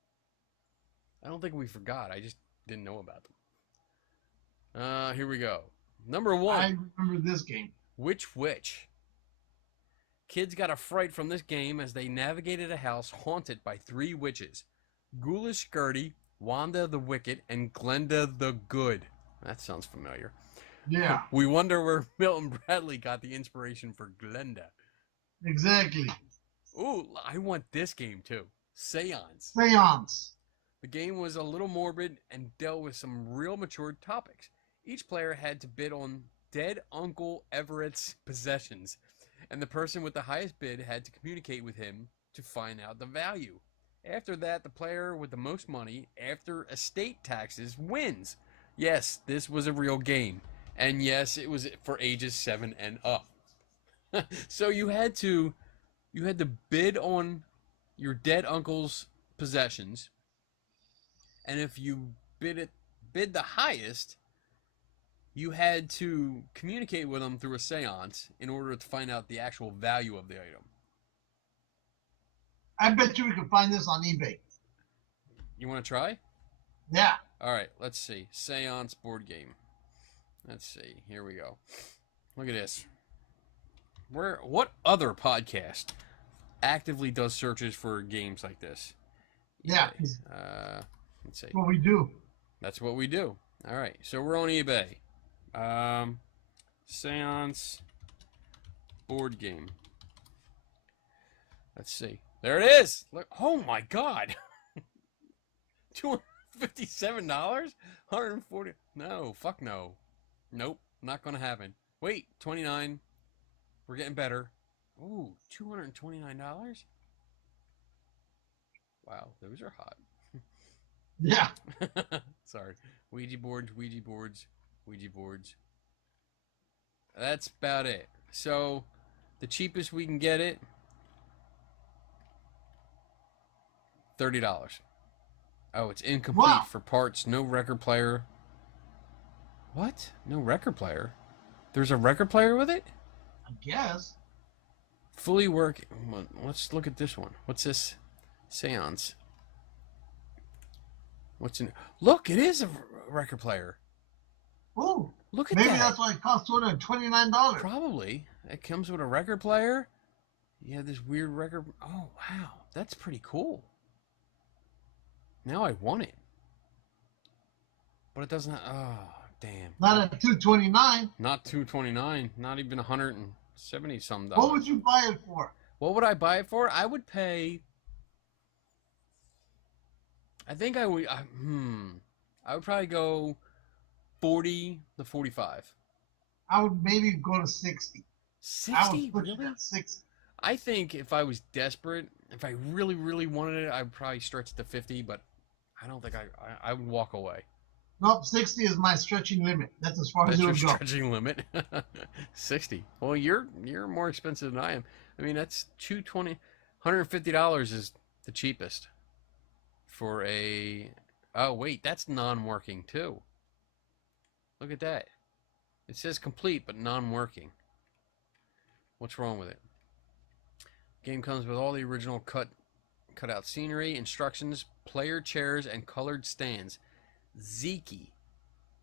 I don't think we forgot. I just didn't know about them. Here we go. Number 1. I remember this game. Which Witch? Kids got a fright from this game as they navigated a house haunted by 3 witches. Ghoulish Gertie, Wanda the Wicked, and Glenda the Good. That sounds familiar. Yeah. We wonder where Milton Bradley got the inspiration for Glenda. Exactly. Ooh, I want this game too. Seance. Seance. The game was a little morbid and dealt with some real mature topics. Each player had to bid on dead Uncle Everett's possessions, and the person with the highest bid had to communicate with him to find out the value. After that, the player with the most money after estate taxes wins. Yes, this was a real game. And yes, it was for ages 7 and up. So you had to bid on your dead uncle's possessions, and if you bid the highest, you had to communicate with them through a seance in order to find out the actual value of the item. I bet you we can find this on eBay. You want to try? Yeah. All right, let's see. Seance board game. Let's see. Here we go. Look at this. What other podcast actively does searches for games like this? Yeah. Let's see. That's what we do. That's what we do. All right. So we're on eBay. Seance board game. Let's see. There it is. Look. Oh my God. $257? 140? No. Fuck no. Nope. Not gonna happen. Wait. 29. We're getting better. Ooh. $229? Wow. Those are hot. Yeah. Sorry. Ouija boards, Ouija boards, Ouija boards. That's about it. So, the cheapest we can get it $30. Oh, it's incomplete Wow. for parts. No record player. What? No record player? There's a record player with it? I guess. Fully work. Let's look at this one. What's this? Seance. What's in? Look, it is a record player. Ooh. Look at Maybe that. that's why it costs $229. Probably. It comes with a record player. You have this weird record. Oh, wow. That's pretty cool. Now I want it. But it doesn't. Oh, damn. Not at $229. Not $229. Not even $170 some. What would you buy it for? What would I buy it for? I would pay. I think I would. I would probably go 40 to 45. I would maybe go to 60. 60? I would put Really? it at 60. I think if I was desperate, if I really, really wanted it, I'd probably stretch it to 50, but I don't think I would walk away. Nope, 60 is my stretching limit. That's as far That's as it your would go. stretching limit. 60. Well, you're more expensive than I am. I mean, that's $150 is the cheapest for a. Oh wait, that's non-working too. Look at that. It says complete but non-working. What's wrong with it? Game comes with all the original cutout scenery, instructions, player chairs, and colored stands. Ziki,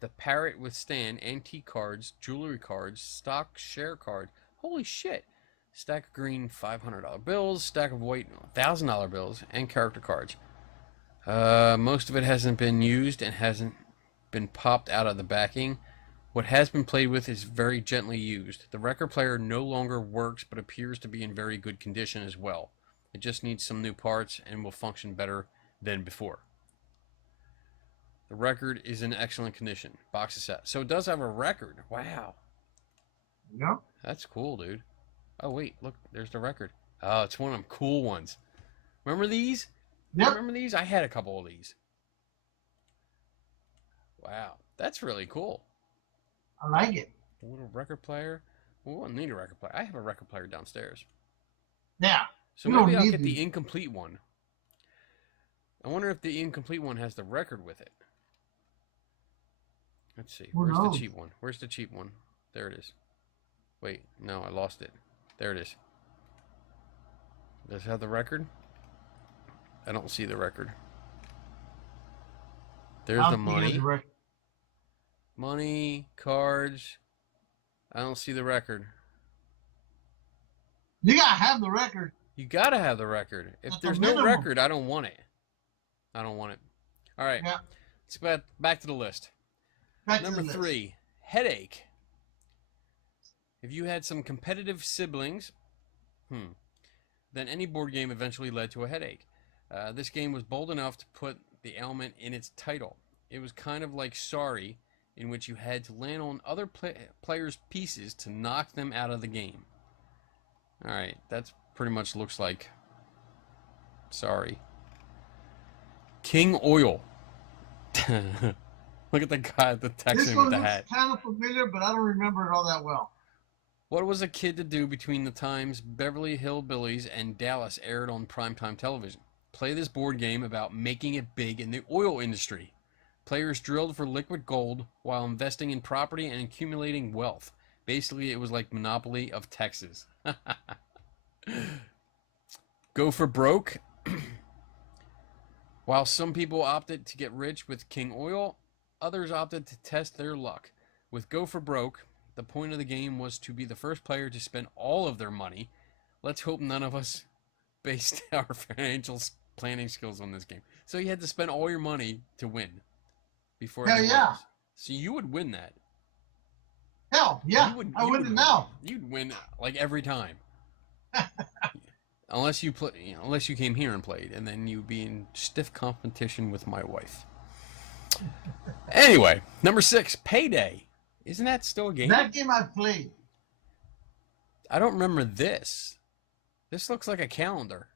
the parrot with stand, antique cards, jewelry cards, stock share card. Holy shit! Stack of green $500 bills, stack of white $1,000 bills, and character cards. Most of it hasn't been used and hasn't been popped out of the backing. What has been played with is very gently used. The record player no longer works but appears to be in very good condition as well. It just needs some new parts and will function better than before. The record is in excellent condition. Box is set. So it does have a record. Wow. Yep. That's cool, dude. Oh, wait. Look. There's the record. Oh, it's one of them cool ones. Remember these? Yep. Remember these? I had a couple of these. Wow. That's really cool. I like it. A little record player. We won't need a record player. I have a record player downstairs. Yeah. So You maybe don't I'll need get the these. incomplete one. I wonder if the incomplete one has the record with it. Let's see. Who Where's the knows? cheap one? Where's the cheap one? There it is. Wait, no, I lost it. There it is. Does it have the record? I don't see the record. There's I the don't think it has money. a record. Money, cards. I don't see the record. You gotta have the record. You gotta have the record. If That's the there's no minimum. record, I don't want it. I don't want it. All right. Yeah. Let's go back to the list. Back Number to the list. 3, headache. If you had some competitive siblings, then any board game eventually led to a headache. This game was bold enough to put the ailment in its title. It was kind of like Sorry, in which you had to land on other players' pieces to knock them out of the game. Alright, that's pretty much looks like Sorry. King Oil. Look at the guy, the This Texan one with the looks hat. kind of familiar, but I don't remember it all that well. What was a kid to do between the times Beverly Hillbillies and Dallas aired on primetime television? Play this board game about making it big in the oil industry. Players drilled for liquid gold while investing in property and accumulating wealth. Basically, it was like Monopoly of Texas. Go for broke. While some people opted to get rich with King Oil, others opted to test their luck. With Go for Broke, the point of the game was to be the first player to spend all of their money. Let's hope none of us based our financial planning skills on this game. So you had to spend all your money to win before Hell anyone yeah. else. So you would win that. Hell, yeah. You would- I you wouldn't would- know. You'd win like every time. Unless you came here and played, and then you'd be in stiff competition with my wife. Anyway, number 6, Payday. Isn't that still a game? That game I played. I don't remember this. This looks like a calendar.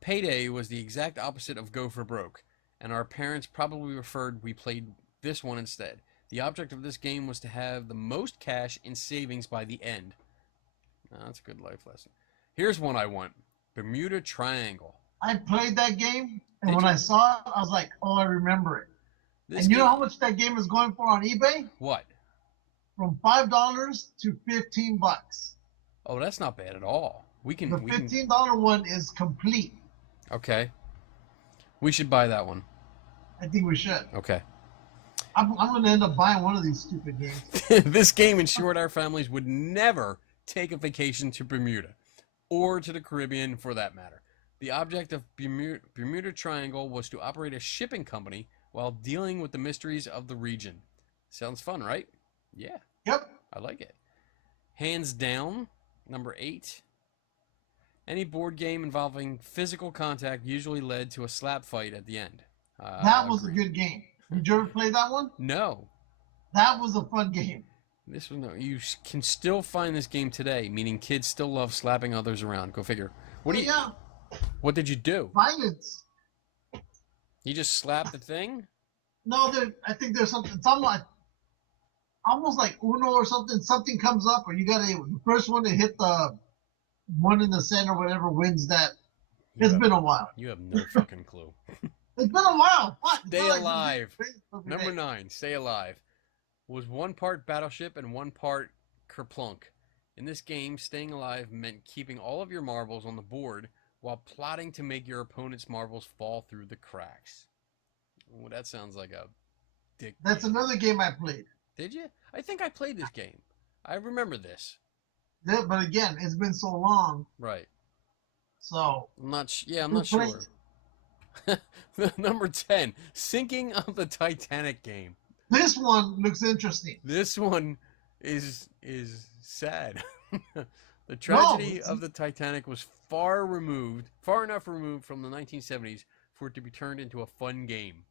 Payday was the exact opposite of Go for Broke, and our parents probably preferred we played this one instead. The object of this game was to have the most cash in savings by the end. Oh, that's a good life lesson. Here's one I want. Bermuda Triangle. I played that game, and Did when you? I saw it, I was like, "Oh, I remember it." This And you know game, how much that game is going for on eBay? what? From $5 to $15. Oh, that's not bad at all. We The can $15 one is complete. okay. We should buy that one. I think we should. Okay. I'm going to end up buying one of these stupid games. This game ensured our families would never take a vacation to Bermuda, or to the Caribbean for that matter. The object of Bermuda Triangle was to operate a shipping company while dealing with the mysteries of the region. Sounds fun, right? Yeah, Yep. I like it. Hands down, number 8. Any board game involving physical contact usually led to a slap fight at the end. That was a Agreed. good game. Did you ever play that one? No. That was a fun game. This one, no. You can still find this game today, meaning kids still love slapping others around. Go figure. What do you? Yeah. What did you do? Violence. You just slapped the thing? No, I think there's something. It's almost like Uno or something. Something comes up, or you got to the first one to hit the one in the center, whatever wins that. It's been a while. You have no fucking clue. It's been a while. What? It's Stay not like alive. every Number day. 9, Stay Alive, was one part Battleship and one part Kerplunk. In this game, staying alive meant keeping all of your marbles on the board while plotting to make your opponent's marbles fall through the cracks. Well, that sounds like a dick That's game. another game I played. Did you? I think I played this game. I remember this. Yeah, but again, it's been so long. Right. So I'm not. I'm who not sure. played- Number 10, Sinking of the Titanic game. This one looks interesting. This one is sad. The tragedy it's- of the Titanic was far enough removed from the 1970s for it to be turned into a fun game.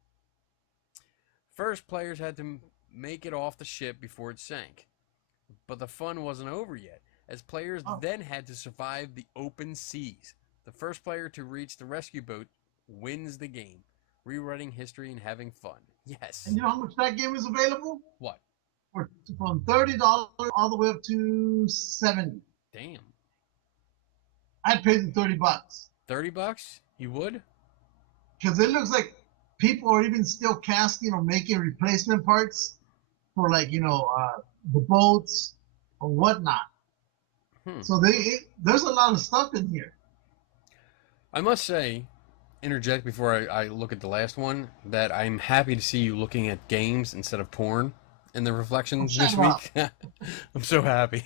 First, players had to make it off the ship before it sank. But the fun wasn't over yet, as players then had to survive the open seas. The first player to reach the rescue boat wins the game, rewriting history and having fun. Yes. And you know how much that game is available? What? From $30 all the way up to $70. Damn. I'd pay the $30 $30? You would? because it looks like people are even still casting or making replacement parts for the boats or whatnot. So there's a lot of stuff in here. I must say, interject before I look at the last one, that I'm happy to see you looking at games instead of porn in the reflections this week. I'm so happy.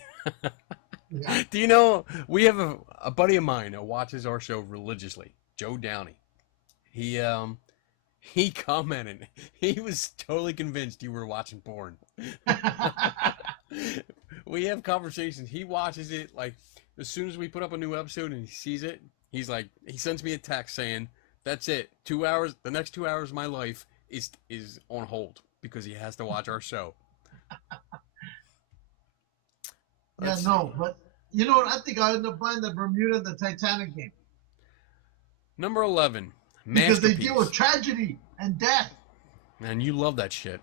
Yeah. Do you know, we have a buddy of mine who watches our show religiously, Joe Downey. He commented, he was totally convinced you were watching porn. We have conversations. He watches it like as soon as we put up a new episode and he sees it, he's like, he sends me a text saying, "That's it. 2 hours. The next 2 hours of my life is on hold because he has to watch our show." But you know what? I think I end up buying the Bermuda and the Titanic game Number 11, because Masterpiece. they deal with tragedy and death. Man, you love that shit.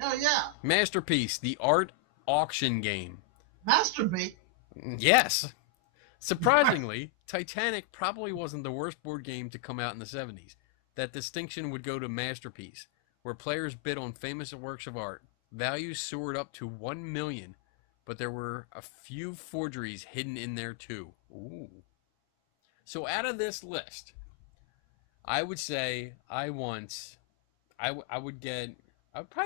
Hell yeah! Masterpiece, the art auction game. Masturbate. Yes. Surprisingly, Titanic probably wasn't the worst board game to come out in the 70s. That distinction would go to Masterpiece, where players bid on famous works of art. Values soared up to $1 million, but there were a few forgeries hidden in there too. Ooh. So out of this list, I would say I would probably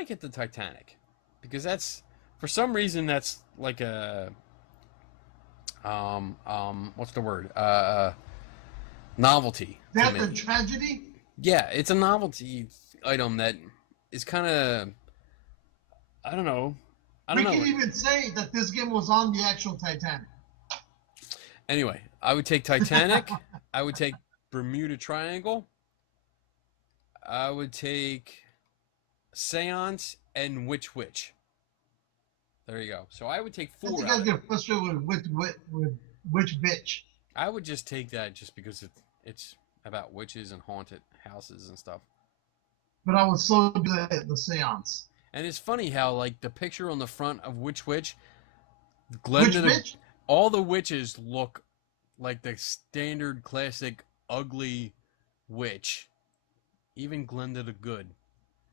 get the Titanic, because that's, for some reason, that's like a what's the word? Novelty. Death and tragedy. Yeah, it's a novelty item that is kind of, I don't know. We can even say that this game was on the actual Titanic. Anyway, I would take Titanic. I would take Bermuda Triangle. I would take Seance and Witch. There you go. So I would take 4. I think I get frustrated with which bitch. I would just take that just because it's about witches and haunted houses and stuff. But I was so good at the Seance. And it's funny how, like, the picture on the front of Witch, Bitch? all the witches look like the standard classic ugly Which, even Glenda the Good,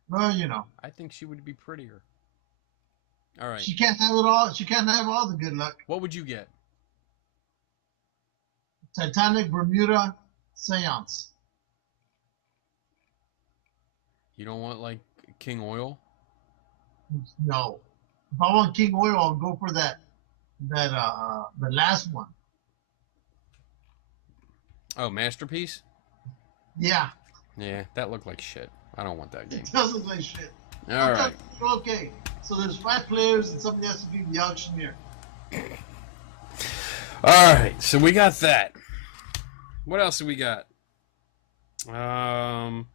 Well, you know. I think she would be prettier. All right. She can't have it all. She can't have all the good luck. What would you get? Titanic Bermuda Seance. You don't want like King Oil? No. If I want King Oil, I'll go for the last one. Oh, Masterpiece? Yeah. Yeah, that looked like shit. I don't want that game. It does look like shit. All right. Okay. So there's 5 players and somebody has to be the auctioneer. All right. So we got that. What else do we got? Let's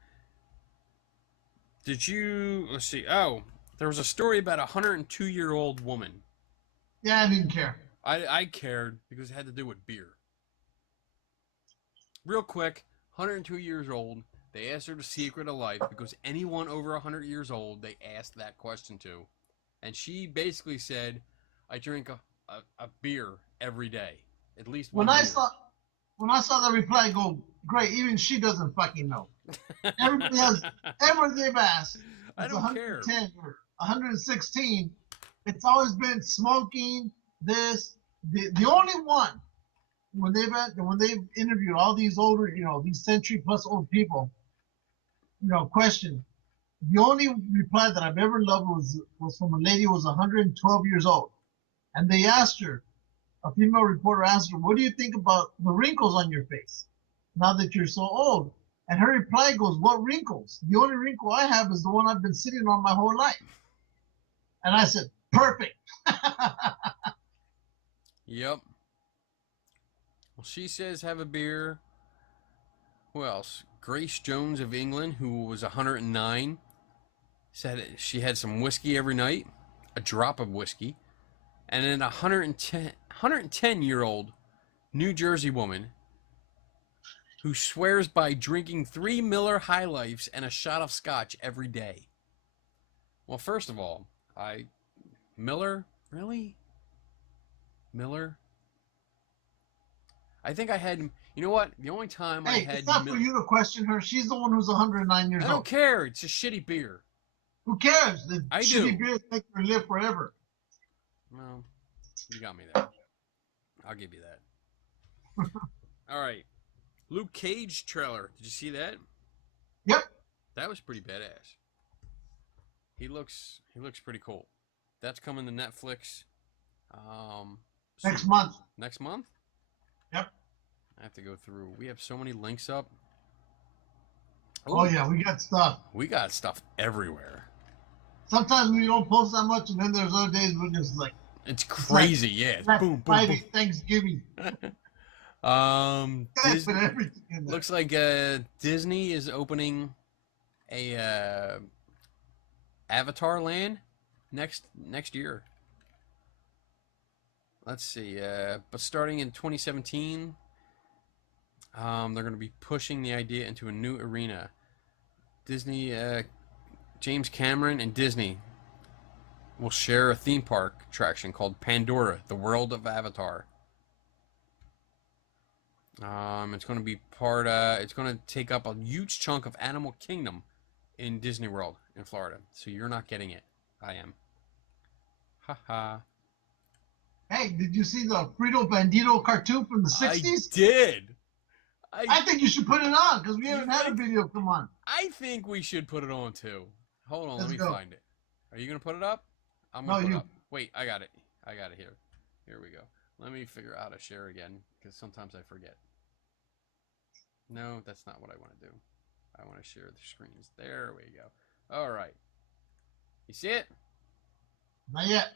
see. Oh, there was a story about a 102-year-old woman. Yeah, I didn't care. I cared because it had to do with beer. Real quick, 102 years old. They asked her the secret of life because anyone over 100 years old, they asked that question to. And she basically said, I drink a beer every day. At least one beer. When I saw the reply, I go, great, even she doesn't fucking know. Everybody has, everyone they've asked, I don't care. 110 or 116. It's always been smoking, this. The only one, when they've interviewed all these older, these century plus old people, question, the only reply that I've ever loved was from a lady who was 112 years old. And they asked her, a female reporter asked her, what do you think about the wrinkles on your face now that you're so old? And her reply goes, what wrinkles? The only wrinkle I have is the one I've been sitting on my whole life. And I said, perfect. Yep. Well, she says have a beer. Who else? Grace Jones of England, who was 109, said she had some whiskey every night, a drop of whiskey. And then a 110-year-old New Jersey woman who swears by drinking 3 Miller High Lifes and a shot of scotch every day. Well, first of all, Miller? Really? Miller? I think I had, you know what? The only time I had it's not for you to question her. She's the one who's 109 years old. I don't care. It's a shitty beer. Who cares? The I shitty do. beers make her live forever. Well, you got me there. I'll give you that. All right. Luke Cage trailer. Did you see that? Yep. That was pretty badass. He looks pretty cool. That's coming to Netflix. Next month. Next month? Yep. I have to go through. We have so many links up. Oh yeah, we got stuff. We got stuff everywhere. Sometimes we don't post that much, and then there's other days we're just like. It's crazy, yeah. Black Boom, boom, Friday, boom. Thanksgiving. Disney, everything in there. looks like Disney is opening a Avatar land next year. Let's see, but starting in 2017, they're going to be pushing the idea into a new arena. Disney, James Cameron and Disney will share a theme park attraction called Pandora, the World of Avatar. It's going to be it's going to take up a huge chunk of Animal Kingdom in Disney World in Florida. So you're not getting it. I am. Haha. Hey, did you see the Frito Bandito cartoon from the 60s? I did. I think you should put it on because we haven't had a video come on. I think we should put it on too. Hold on, Let's let me go. find it. Are you going to put it up? I'm No, going to put you. it up. Wait, I got it. I got it here. Here we go. Let me figure out how to share again because sometimes I forget. No, that's not what I want to do. I want to share the screens. There we go. All right. You see it? Not yet.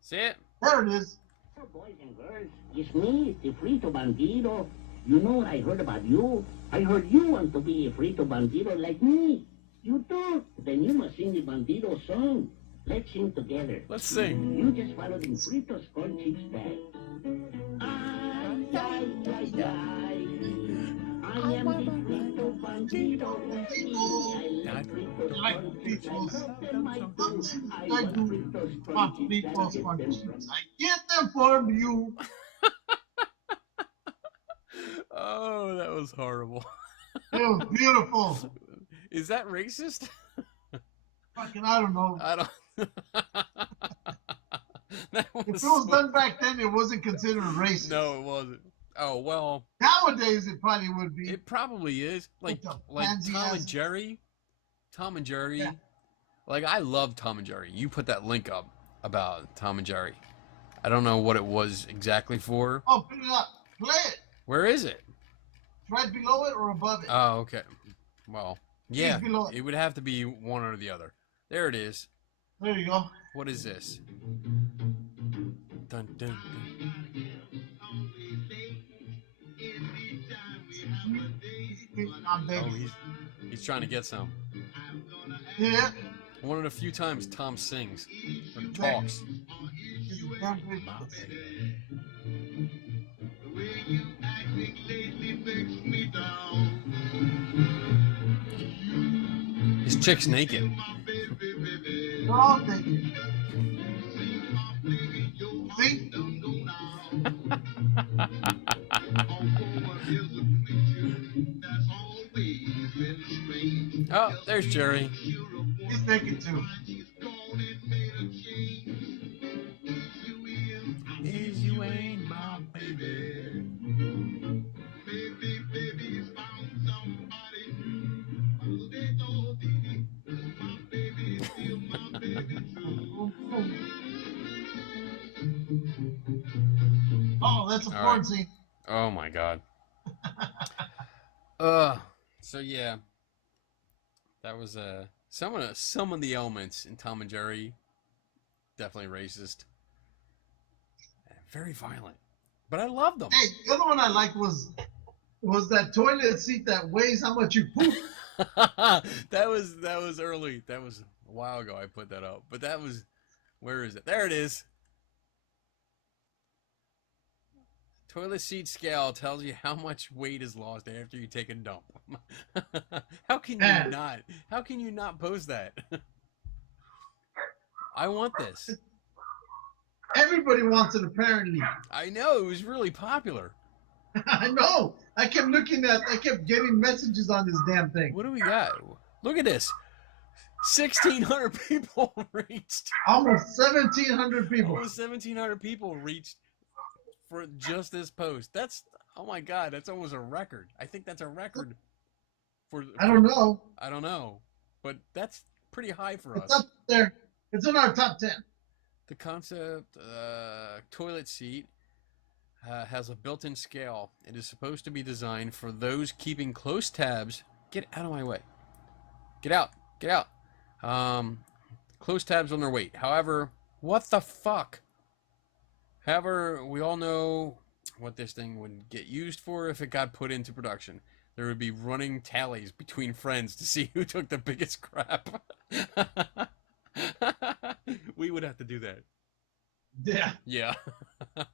See it? There it is. Hello, boys and girls. It's me, the Frito Bandito. You know what I heard about you? I heard you want to be a Frito Bandito like me. You do? Then you must sing the Bandito song. Let's sing together. Let's sing. You just follow the Fritos corn chips back. Ay, ay, ay, ay. I am the Frito Bandito. I like Fritos I like corn chips. Fritos. I love them, I do. I I want do. Fritos corn chips. I get them from- I get them for you. Oh, that was horrible. It was beautiful. Is that racist? Fucking, I don't know. I don't. That If it was so- done back then, it wasn't considered racist. No, it wasn't. Oh well. Nowadays, it probably would be. It probably is. Like the Tom pansy and ass- Jerry. Tom and Jerry. Yeah. Like I love Tom and Jerry. You put that link up about Tom and Jerry. I don't know what it was exactly for. Oh, put it up. Play it. Where is it? Right below it or above it. Oh, okay. Well, yeah. below it. It would have to be one or the other. There it is. There you go. What is this? Dun, dun, dun. I'm Oh, baby. he's trying to get some. Yeah. One of the few times Tom sings or talks. His chick's naked. They're all thinking. See? Oh, there's Jerry. He's naked too. Is you ain't my baby. Oh, that's a All porn right. scene. Oh my god. So yeah. That was some of the elements in Tom and Jerry definitely racist. Very violent. But I love them. Hey, the other one I liked was that toilet seat that weighs how much you poop. that was early. That was a while ago I put that up. But that was where is it? There it is. Toilet seat scale tells you how much weight is lost after you take a dump. How can you not? How can you not post that? I want this. Everybody wants it apparently. I know it was really popular. I know. I kept getting messages on this damn thing. What do we got? Look at this. 1,600 people reached. Almost 1,700 people. Almost 1,700 people reached for just this post. That's, oh my god, that's almost a record. I think that's a record for. I don't know. I don't know, but that's pretty high for It's us. up there. It's in our top 10. The concept toilet seat has a built-in scale. It is supposed to be designed for those keeping close tabs. Get out of my way. Get out. Get out. Close tabs on their weight. However, what the fuck? However, we all know what this thing would get used for if it got put into production. There would be running tallies between friends to see who took the biggest crap. We would have to do that. Yeah. Yeah. And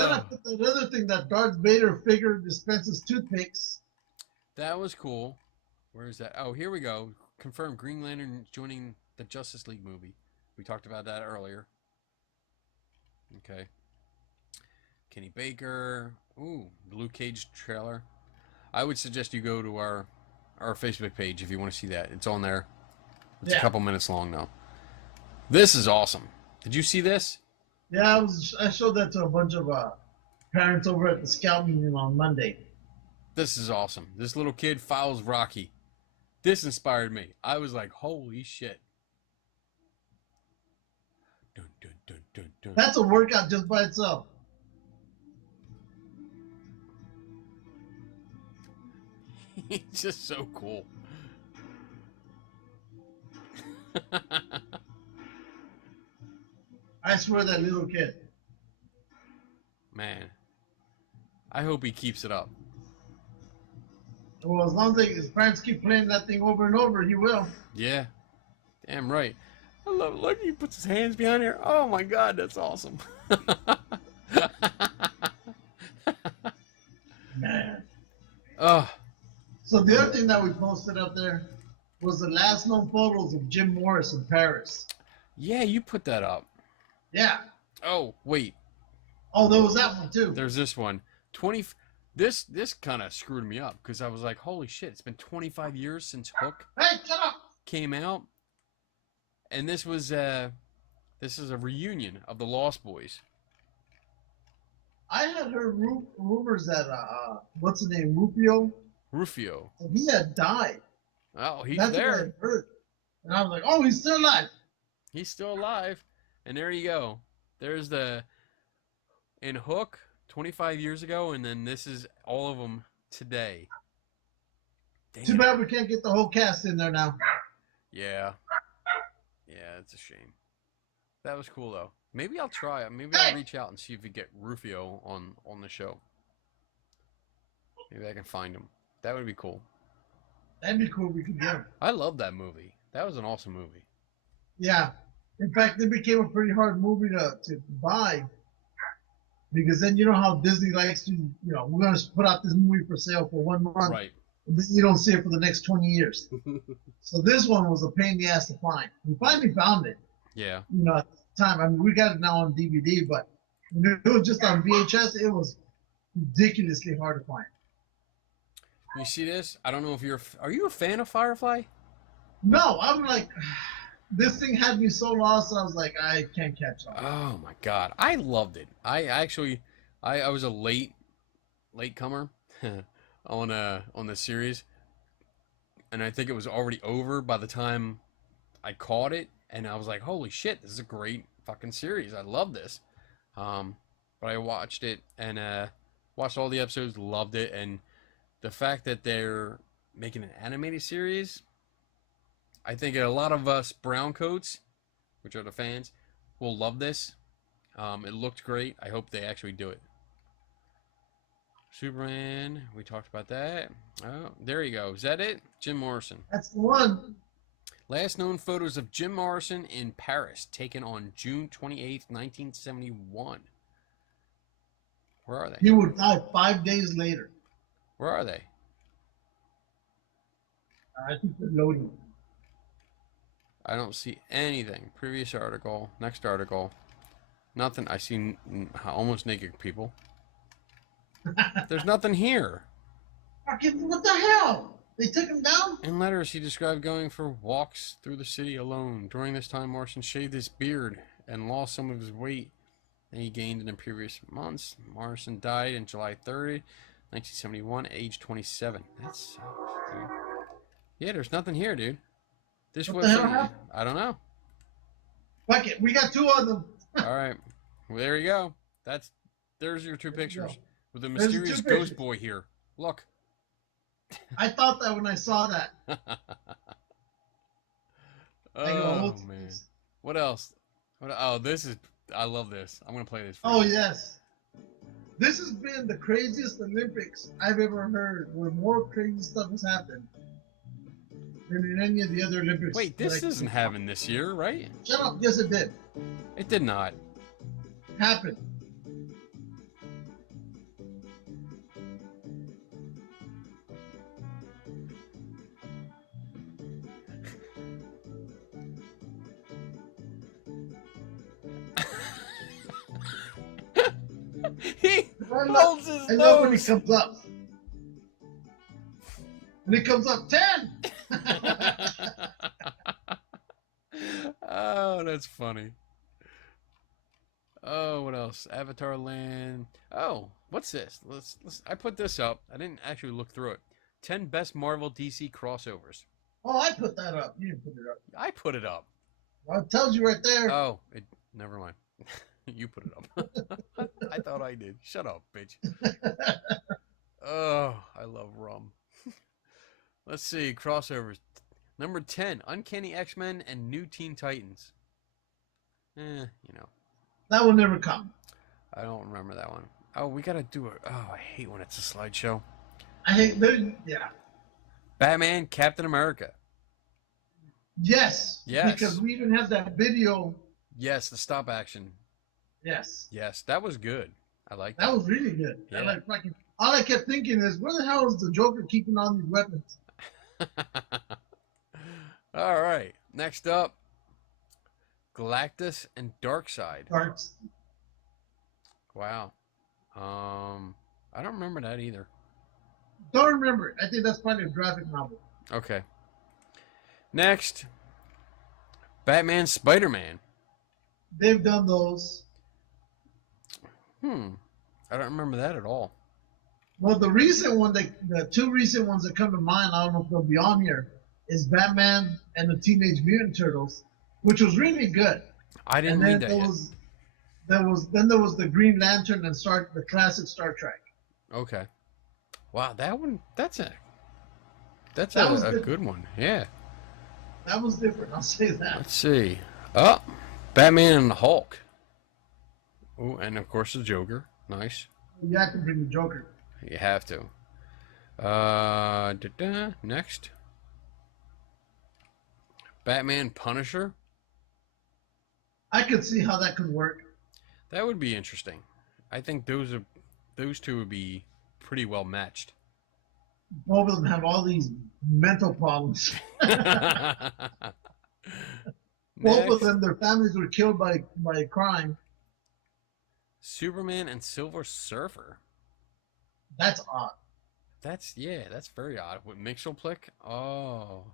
then I put that other thing that Darth Vader figure dispenses toothpicks. That was cool. Where is that? Oh, here we go. Confirmed Green Lantern joining the Justice League movie. We talked about that earlier. Okay. Kenny Baker. Ooh, Luke Cage trailer. I would suggest you go to our Facebook page if you want to see that. It's on there. It's a couple minutes long though. This is awesome. Did you see this? Yeah, I showed that to a bunch of parents over at the Scout meeting on Monday. This is awesome. This little kid follows Rocky. This inspired me. I was like, holy shit. Dun, dun, dun, dun, dun. That's a workout just by itself. It's just so cool. I swear that little kid. Man. I hope he keeps it up. Well, as long as his parents keep playing that thing over and over, he will. Yeah. Damn right. I love it. Look, he puts his hands behind here. Oh my god, that's awesome. Man. Oh. So the other thing that we posted up there was the last known photos of Jim Morris in Paris. Yeah, you put that up. Yeah. Oh, wait. Oh, there was that one too. There's this one. This kind of screwed me up because I was like, holy shit, it's been 25 years since Hook Hey, shut up! came out, and this is a reunion of the Lost Boys. I had heard rumors that what's his name, Rufio. he had died. Oh, he's That's there. what I heard. And I was like, oh, he's still alive. He's still alive, and there you go. There's in Hook 25 years ago, and then this is all of them today. Damn. Too bad we can't get the whole cast in there now. Yeah, it's a shame. That was cool though. Maybe I'll try it. Maybe I'll reach out and see if we get Rufio on the show. Maybe I can find him. That would be cool. That'd be cool if we could get him. I love that movie. That was an awesome movie. Yeah. In fact, it became a pretty hard movie to buy. Because then you know how Disney likes to, we're going to put out this movie for sale for 1 month. Right. And then you don't see it for the next 20 years. So this one was a pain in the ass to find. We finally found it. Yeah. At the time. I mean, we got it now on DVD, but when it was just on VHS, it was ridiculously hard to find. You see this? I don't know if are you a fan of Firefly? No, I'm like, this thing had me so lost. I was like, I can't catch up. Oh my god, I loved it. I actually, I was a late comer on the series, and I think it was already over by the time I caught it, and I was like, holy shit, this is a great fucking series. I love this. But I watched it and watched all the episodes, loved it, and the fact that they're making an animated series, I think a lot of us browncoats, which are the fans, will love this. It looked great. I hope they actually do it. Superman, we talked about that. Oh, there you go. Is that it? Jim Morrison. That's the one. Last known photos of Jim Morrison in Paris, taken on June 28th, 1971. Where are they? He would die 5 days later. Where are they? I think they're loading. I don't see anything. Previous article. Next article. Nothing. I see almost naked people. There's nothing here. Fucking, what the hell? They took him down? In letters, he described going for walks through the city alone. During this time, Morrison shaved his beard and lost some of his weight that he gained in the previous months. Morrison died on July 30, 1971, age 27. That sucks, dude. Yeah, there's nothing here, dude. This What was the hell happened? I don't know. Fuck it, we got 2 of them. All right, well, there you go. There's your 2 There you pictures go. with the There's the mysterious 2 ghost pictures. boy here. Look. I thought that when I saw that. I go, Oh "Oh, man. What else? Oh, I love this. I'm gonna play this. For Oh, you. yes. This has been the craziest Olympics I've ever heard, where more crazy stuff has happened than in any of the other Olympics. Wait, this isn't happening this year, right? Shut up. Yes, it did. It did not. Happened. He I holds his I love when he nose. comes up. When he comes up, 10! Oh, that's funny. Oh, what else? Avatar Land. Oh, what's this? Let's. I put this up. I didn't actually look through it. 10 best Marvel DC crossovers. Oh, I put that up. You didn't put it up. I put it up. Well, it tells you right there. Oh, never mind. You put it up. I thought I did. Shut up, bitch. Oh, I love rum. Let's see, crossovers. Number 10, Uncanny X-Men and New Teen Titans. That will never come. I don't remember that one. Oh, we gotta do it. Oh, I hate when it's a slideshow. I hate that. Yeah. Batman, Captain America. Yes. Yes. Because we even have that video. Yes, the stop action. Yes. Yes, that was good. I like That that. was really good. Yeah. I like fucking. All I kept thinking is, where the hell is the Joker keeping on these weapons? All right. Next up, Galactus and Darkseid. Parts. Wow. I don't remember that either. Don't remember it. I think that's probably a graphic novel. Okay. Next, Batman, Spider-Man. They've done those. I don't remember that at all. Well, the recent one, the two recent ones that come to mind, I don't know if they'll be on here, is Batman and the Teenage Mutant Turtles, which was really good. I didn't read that yet. Then there was the Green Lantern and the classic Star Trek. Okay. Wow, that one, that's a good one. Yeah. That was different, I'll say that. Let's see. Oh, Batman and the Hulk. Oh, and of course the Joker. Nice. You have to bring the Joker. You have to. Next. Batman, Punisher. I could see how that could work. That would be interesting. I think those two would be pretty well matched. Both of them have all these mental problems. Both of them, their families were killed by crime. Superman and Silver Surfer. That's odd. That's very odd. With Mixelplick? Oh.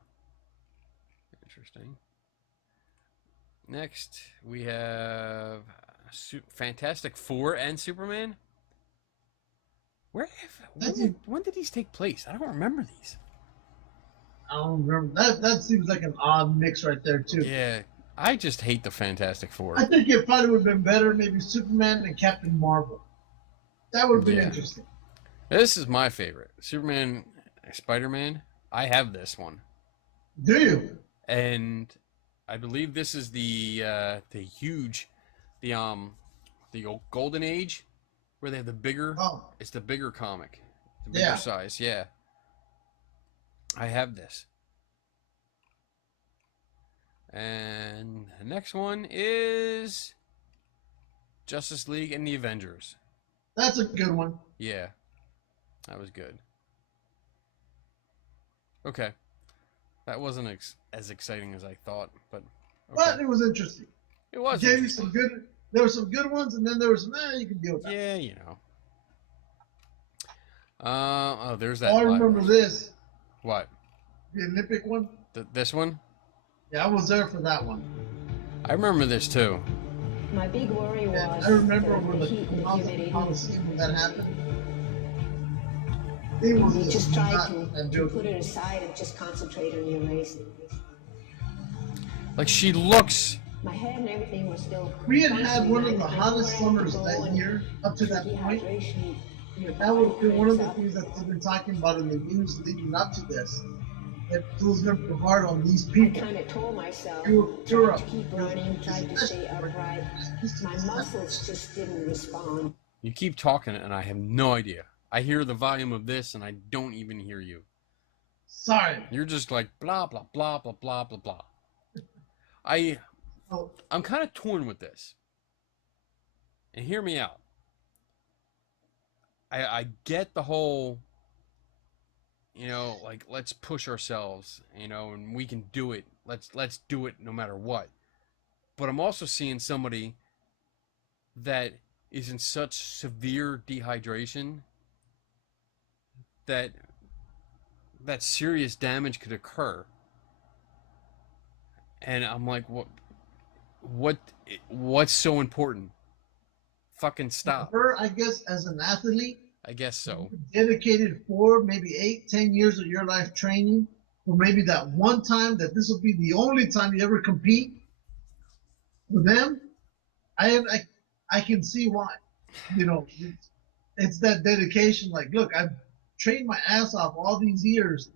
Interesting. Next, we have Fantastic Four and Superman. When did these take place? I don't remember these. I don't remember. That seems like an odd mix right there, too. Yeah, I just hate the Fantastic Four. I think it probably would have been better, maybe Superman and Captain Marvel. That would have been interesting. This is my favorite. Superman, Spider-Man. I have this one. Do you? And I believe this is the Golden Age, where they have the bigger. Oh. It's the bigger comic, the bigger size. Yeah. I have this. And the next one is Justice League and the Avengers. That's a good one. Yeah, that was good. Okay, that wasn't as exciting as I thought, but okay. But it was interesting. It was. Gave you some good. There were some good ones, and then there was some. You can deal with that. Yeah, you know. Oh, there's that. Oh, I remember this. What? The Olympic one. This one? Yeah, I was there for that one. I remember this too. My big worry was I remember when the heat and the humidity. when that happened. It was You just try to put it aside and just concentrate on your race. Like she looks. My head and everything was still. We had one of the hottest summers that year up to that point. That was one of the things that they've been talking about in the news leading up to this. It was going to be hard on these people. I kind of told myself, You're tried to keep running, tried to stay upright. My muscles just didn't respond. You keep talking and I have no idea. I hear the volume of this and I don't even hear you. Sorry. You're just like blah, blah, blah, blah, blah, blah, blah. I'm kind of torn with this. And hear me out. I get the whole, you know, like let's push ourselves, you know, and we can do it. Let's do it no matter what. But I'm also seeing somebody that is in such severe dehydration that serious damage could occur. And I'm like, what's so important? Fucking stop. Her, I guess, as an athlete, I guess so. Dedicated 4, maybe 8, 10 years of your life training, or maybe that one time that this will be the only time you ever compete. For them, I can see why. You know, it's that dedication. Like, look, I've trained my ass off all these years.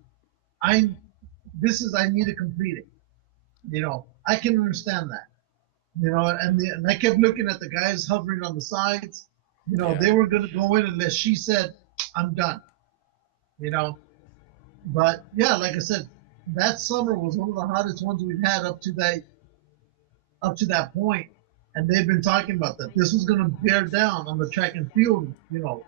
I need to complete it. You know, I can understand that. You know, and I kept looking at the guys hovering on the sides. You know, they were going to go in unless she said, I'm done. You know, but yeah, like I said, that summer was one of the hottest ones we've had up to that point. And they've been talking about that. This was going to bear down on the track and field, you know,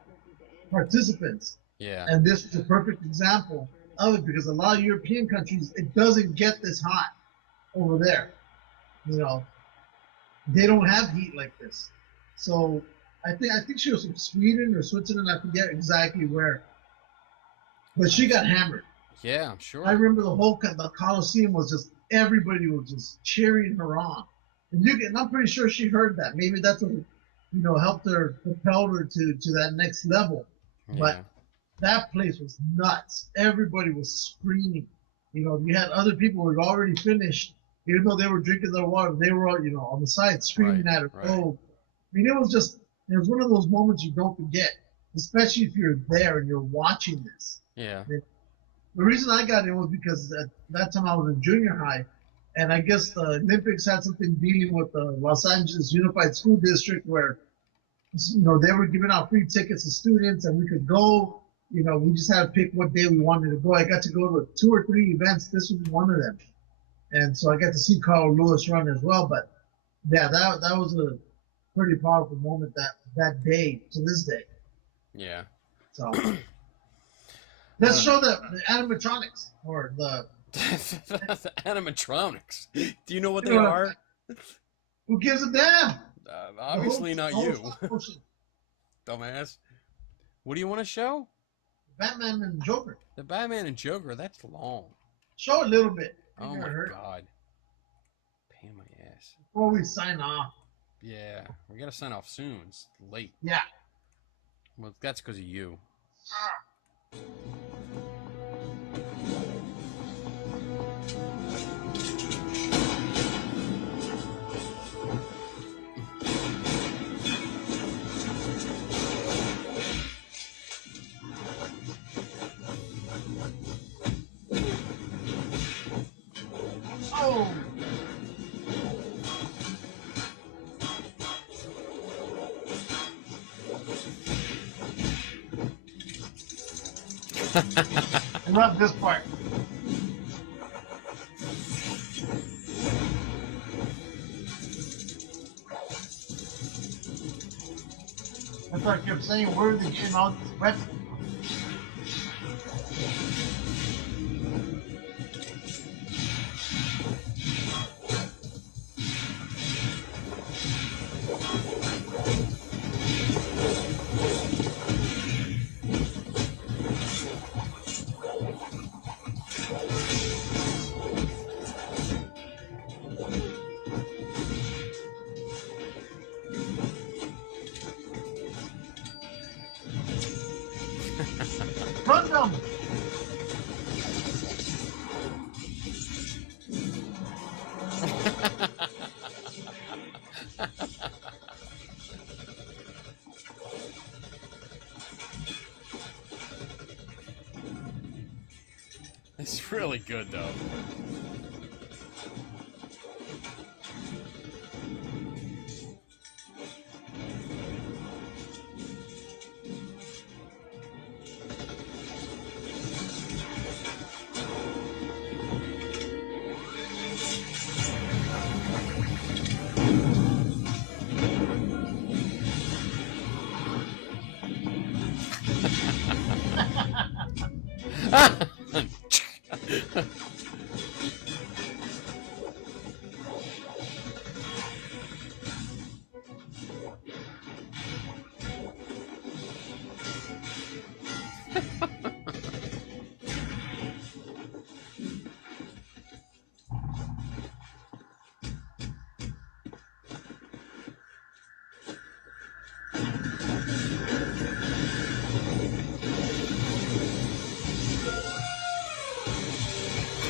participants. Yeah. And this was a perfect example of it because a lot of European countries, it doesn't get this hot over there. You know, they don't have heat like this. So I think she was from Sweden or Switzerland. I forget exactly where, but she got hammered. Yeah, I'm sure. I remember the Coliseum was just everybody was just cheering her on, and I'm pretty sure she heard that. Maybe that's what helped her propel her to that next level. Yeah. But that place was nuts. Everybody was screaming. You had other people who had already finished, even though they were drinking their water. They were on the side screaming at her. Right. Oh, I mean, it was one of those moments you don't forget, especially if you're there and you're watching this. Yeah. The reason I got in was because at that time I was in junior high, and I guess the Olympics had something dealing with the Los Angeles Unified School District where, they were giving out free tickets to students and we could go. We just had to pick what day we wanted to go. I got to go to 2 or 3 events. This was one of them. And so I got to see Carl Lewis run as well. But yeah, that was a pretty powerful moment that day to this day. Yeah. So let's show the animatronics or the the animatronics. Do you know what they are? Who gives a damn? Obviously not you, dumbass. What do you want to show? Batman and Joker. The Batman and Joker. That's long. Show a little bit. Oh my god. Pain in my ass. Before we sign off. Yeah, we gotta sign off soon. It's late. Yeah. Well, that's because of you. Oh. I love this part. That's why I kept saying, where are they getting all these weapons? Run them! It's really good though.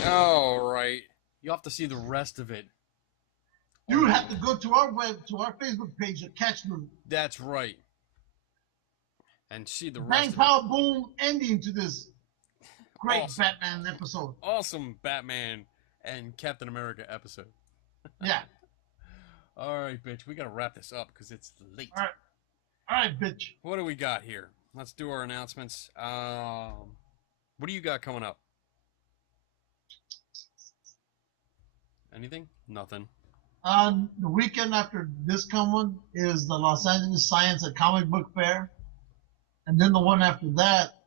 All right, you have to see the rest of it. You have to go to our Facebook page to catch the That's right. And see the rest bang, of it. pow, boom ending to this great Awesome. Batman episode. Awesome Batman and Captain America episode. Yeah. All right, bitch, we gotta wrap this up because it's late. All right, bitch. What do we got here? Let's do our announcements. What do you got coming up? Anything? Nothing. The weekend after this one is the Los Angeles Science and Comic Book Fair. And then the one after that,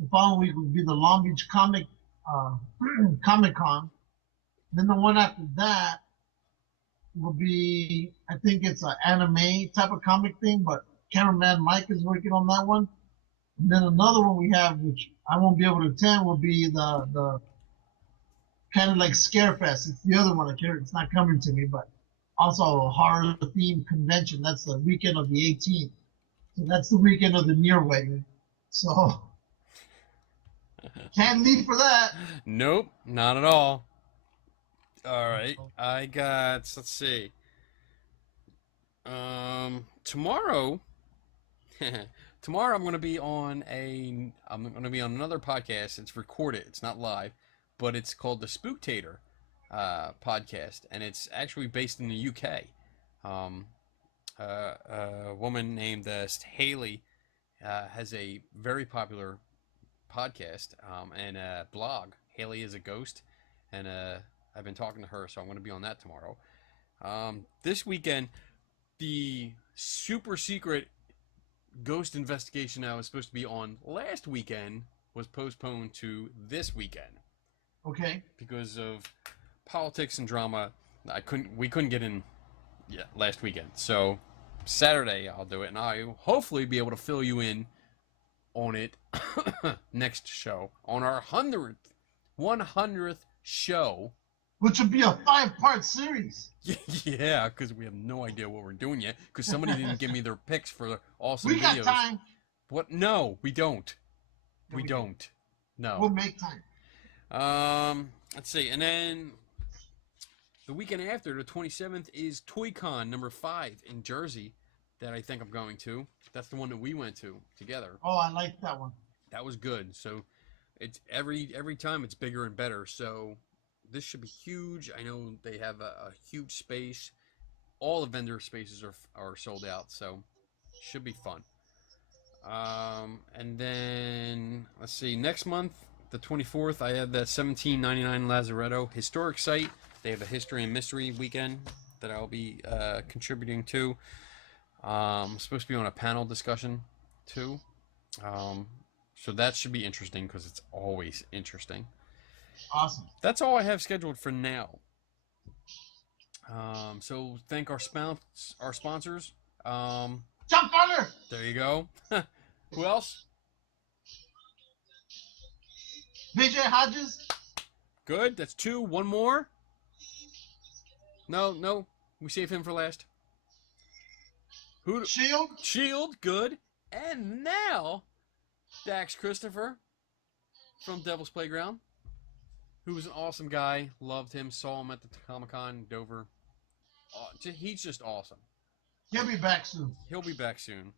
the following week would be the Long Beach Comic Con. Then the one after that will be, I think it's an anime type of comic thing, but Cameraman Mike is working on that one. And then another one we have, which I won't be able to attend, will be the kind of like Scarefest. It's the other one. It's not coming to me, but also a horror themed convention. That's the weekend of the 18th. So that's the weekend of the near wedding. So can't leave for that. Nope, not at all. All right, I got. Let's see. Tomorrow. Tomorrow I'm going to be on another podcast. It's recorded. It's not live, but it's called the Spooktator podcast, and it's actually based in the UK. A woman named Haley has a very popular podcast and a blog. Haley is a ghost, and I've been talking to her, so I'm going to be on that tomorrow. This weekend, the super secret ghost investigation I was supposed to be on last weekend was postponed to this weekend. Okay. Because of politics and drama, we couldn't get in last weekend. So Saturday I'll do it, and I'll hopefully be able to fill you in on it next show on our 100th show. Which would be a 5-part series. Yeah, because we have no idea what we're doing yet. Because somebody didn't give me their picks for awesome videos. We got time. What? No, we don't. We don't. No. We'll make time. Let's see. And then the weekend after, the 27th, is ToyCon number 5 in Jersey that I think I'm going to. That's the one that we went to together. Oh, I like that one. That was good. So it's every time it's bigger and better. So this should be huge. I know they have a huge space. All the vendor spaces are sold out, so should be fun. And then let's see, next month, the 24th, I have that 1799 Lazaretto historic site. They have a history and mystery weekend that I'll be contributing to. I'm supposed to be on a panel discussion too. So that should be interesting because it's always interesting. Awesome. That's all I have scheduled for now. So thank our sponsors. Jump Thunder! There you go. Who else? VJ Hodges. Good. That's 2. One more. No. We save him for last. Who? Shield. Shield. Good. And now, Dax Christopher from Devil's Playground, who was an awesome guy. Loved him. Saw him at the Comic-Con in Dover. He's just awesome. He'll be back soon. He'll be back soon.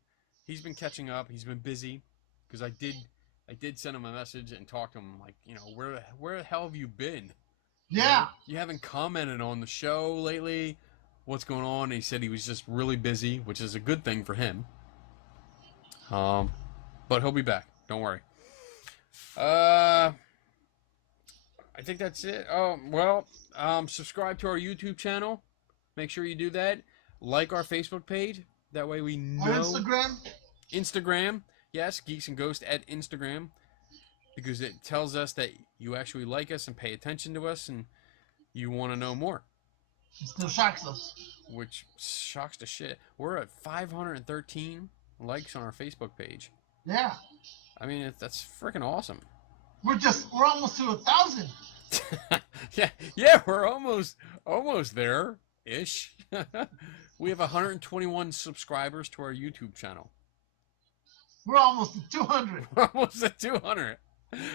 He's been catching up. He's been busy because I did send him a message and talk to him like, where the hell have you been? Yeah. You haven't commented on the show lately. What's going on? And he said he was just really busy, which is a good thing for him. But he'll be back. Don't worry. I think that's it. Subscribe to our YouTube channel. Make sure you do that. Like our Facebook page. That way we know. Our Instagram. Yes, Geeks and Ghosts at Instagram. Because it tells us that you actually like us and pay attention to us and you want to know more. It still shocks us. Which shocks the shit. We're at 513 likes on our Facebook page. Yeah. I mean, that's freaking awesome. We're almost to 1,000. yeah, we're almost there-ish. We have 121 subscribers to our YouTube channel. We're almost at 200. We're almost at 200.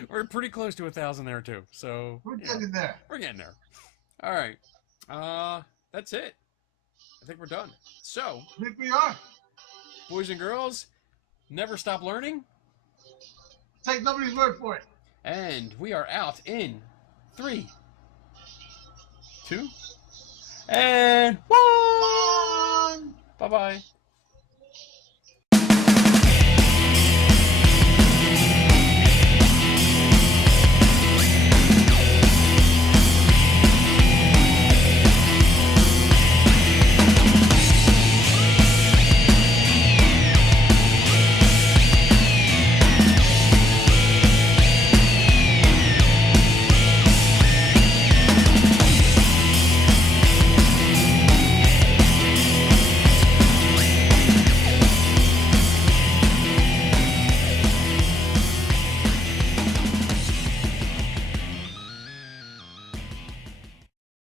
We're pretty close to 1,000 there too. So we're getting there. We're getting there. All right. That's it. I think we're done. So I think we are. Boys and girls, never stop learning. Take nobody's word for it. And we are out in 3, 2, and 1. Bye-bye.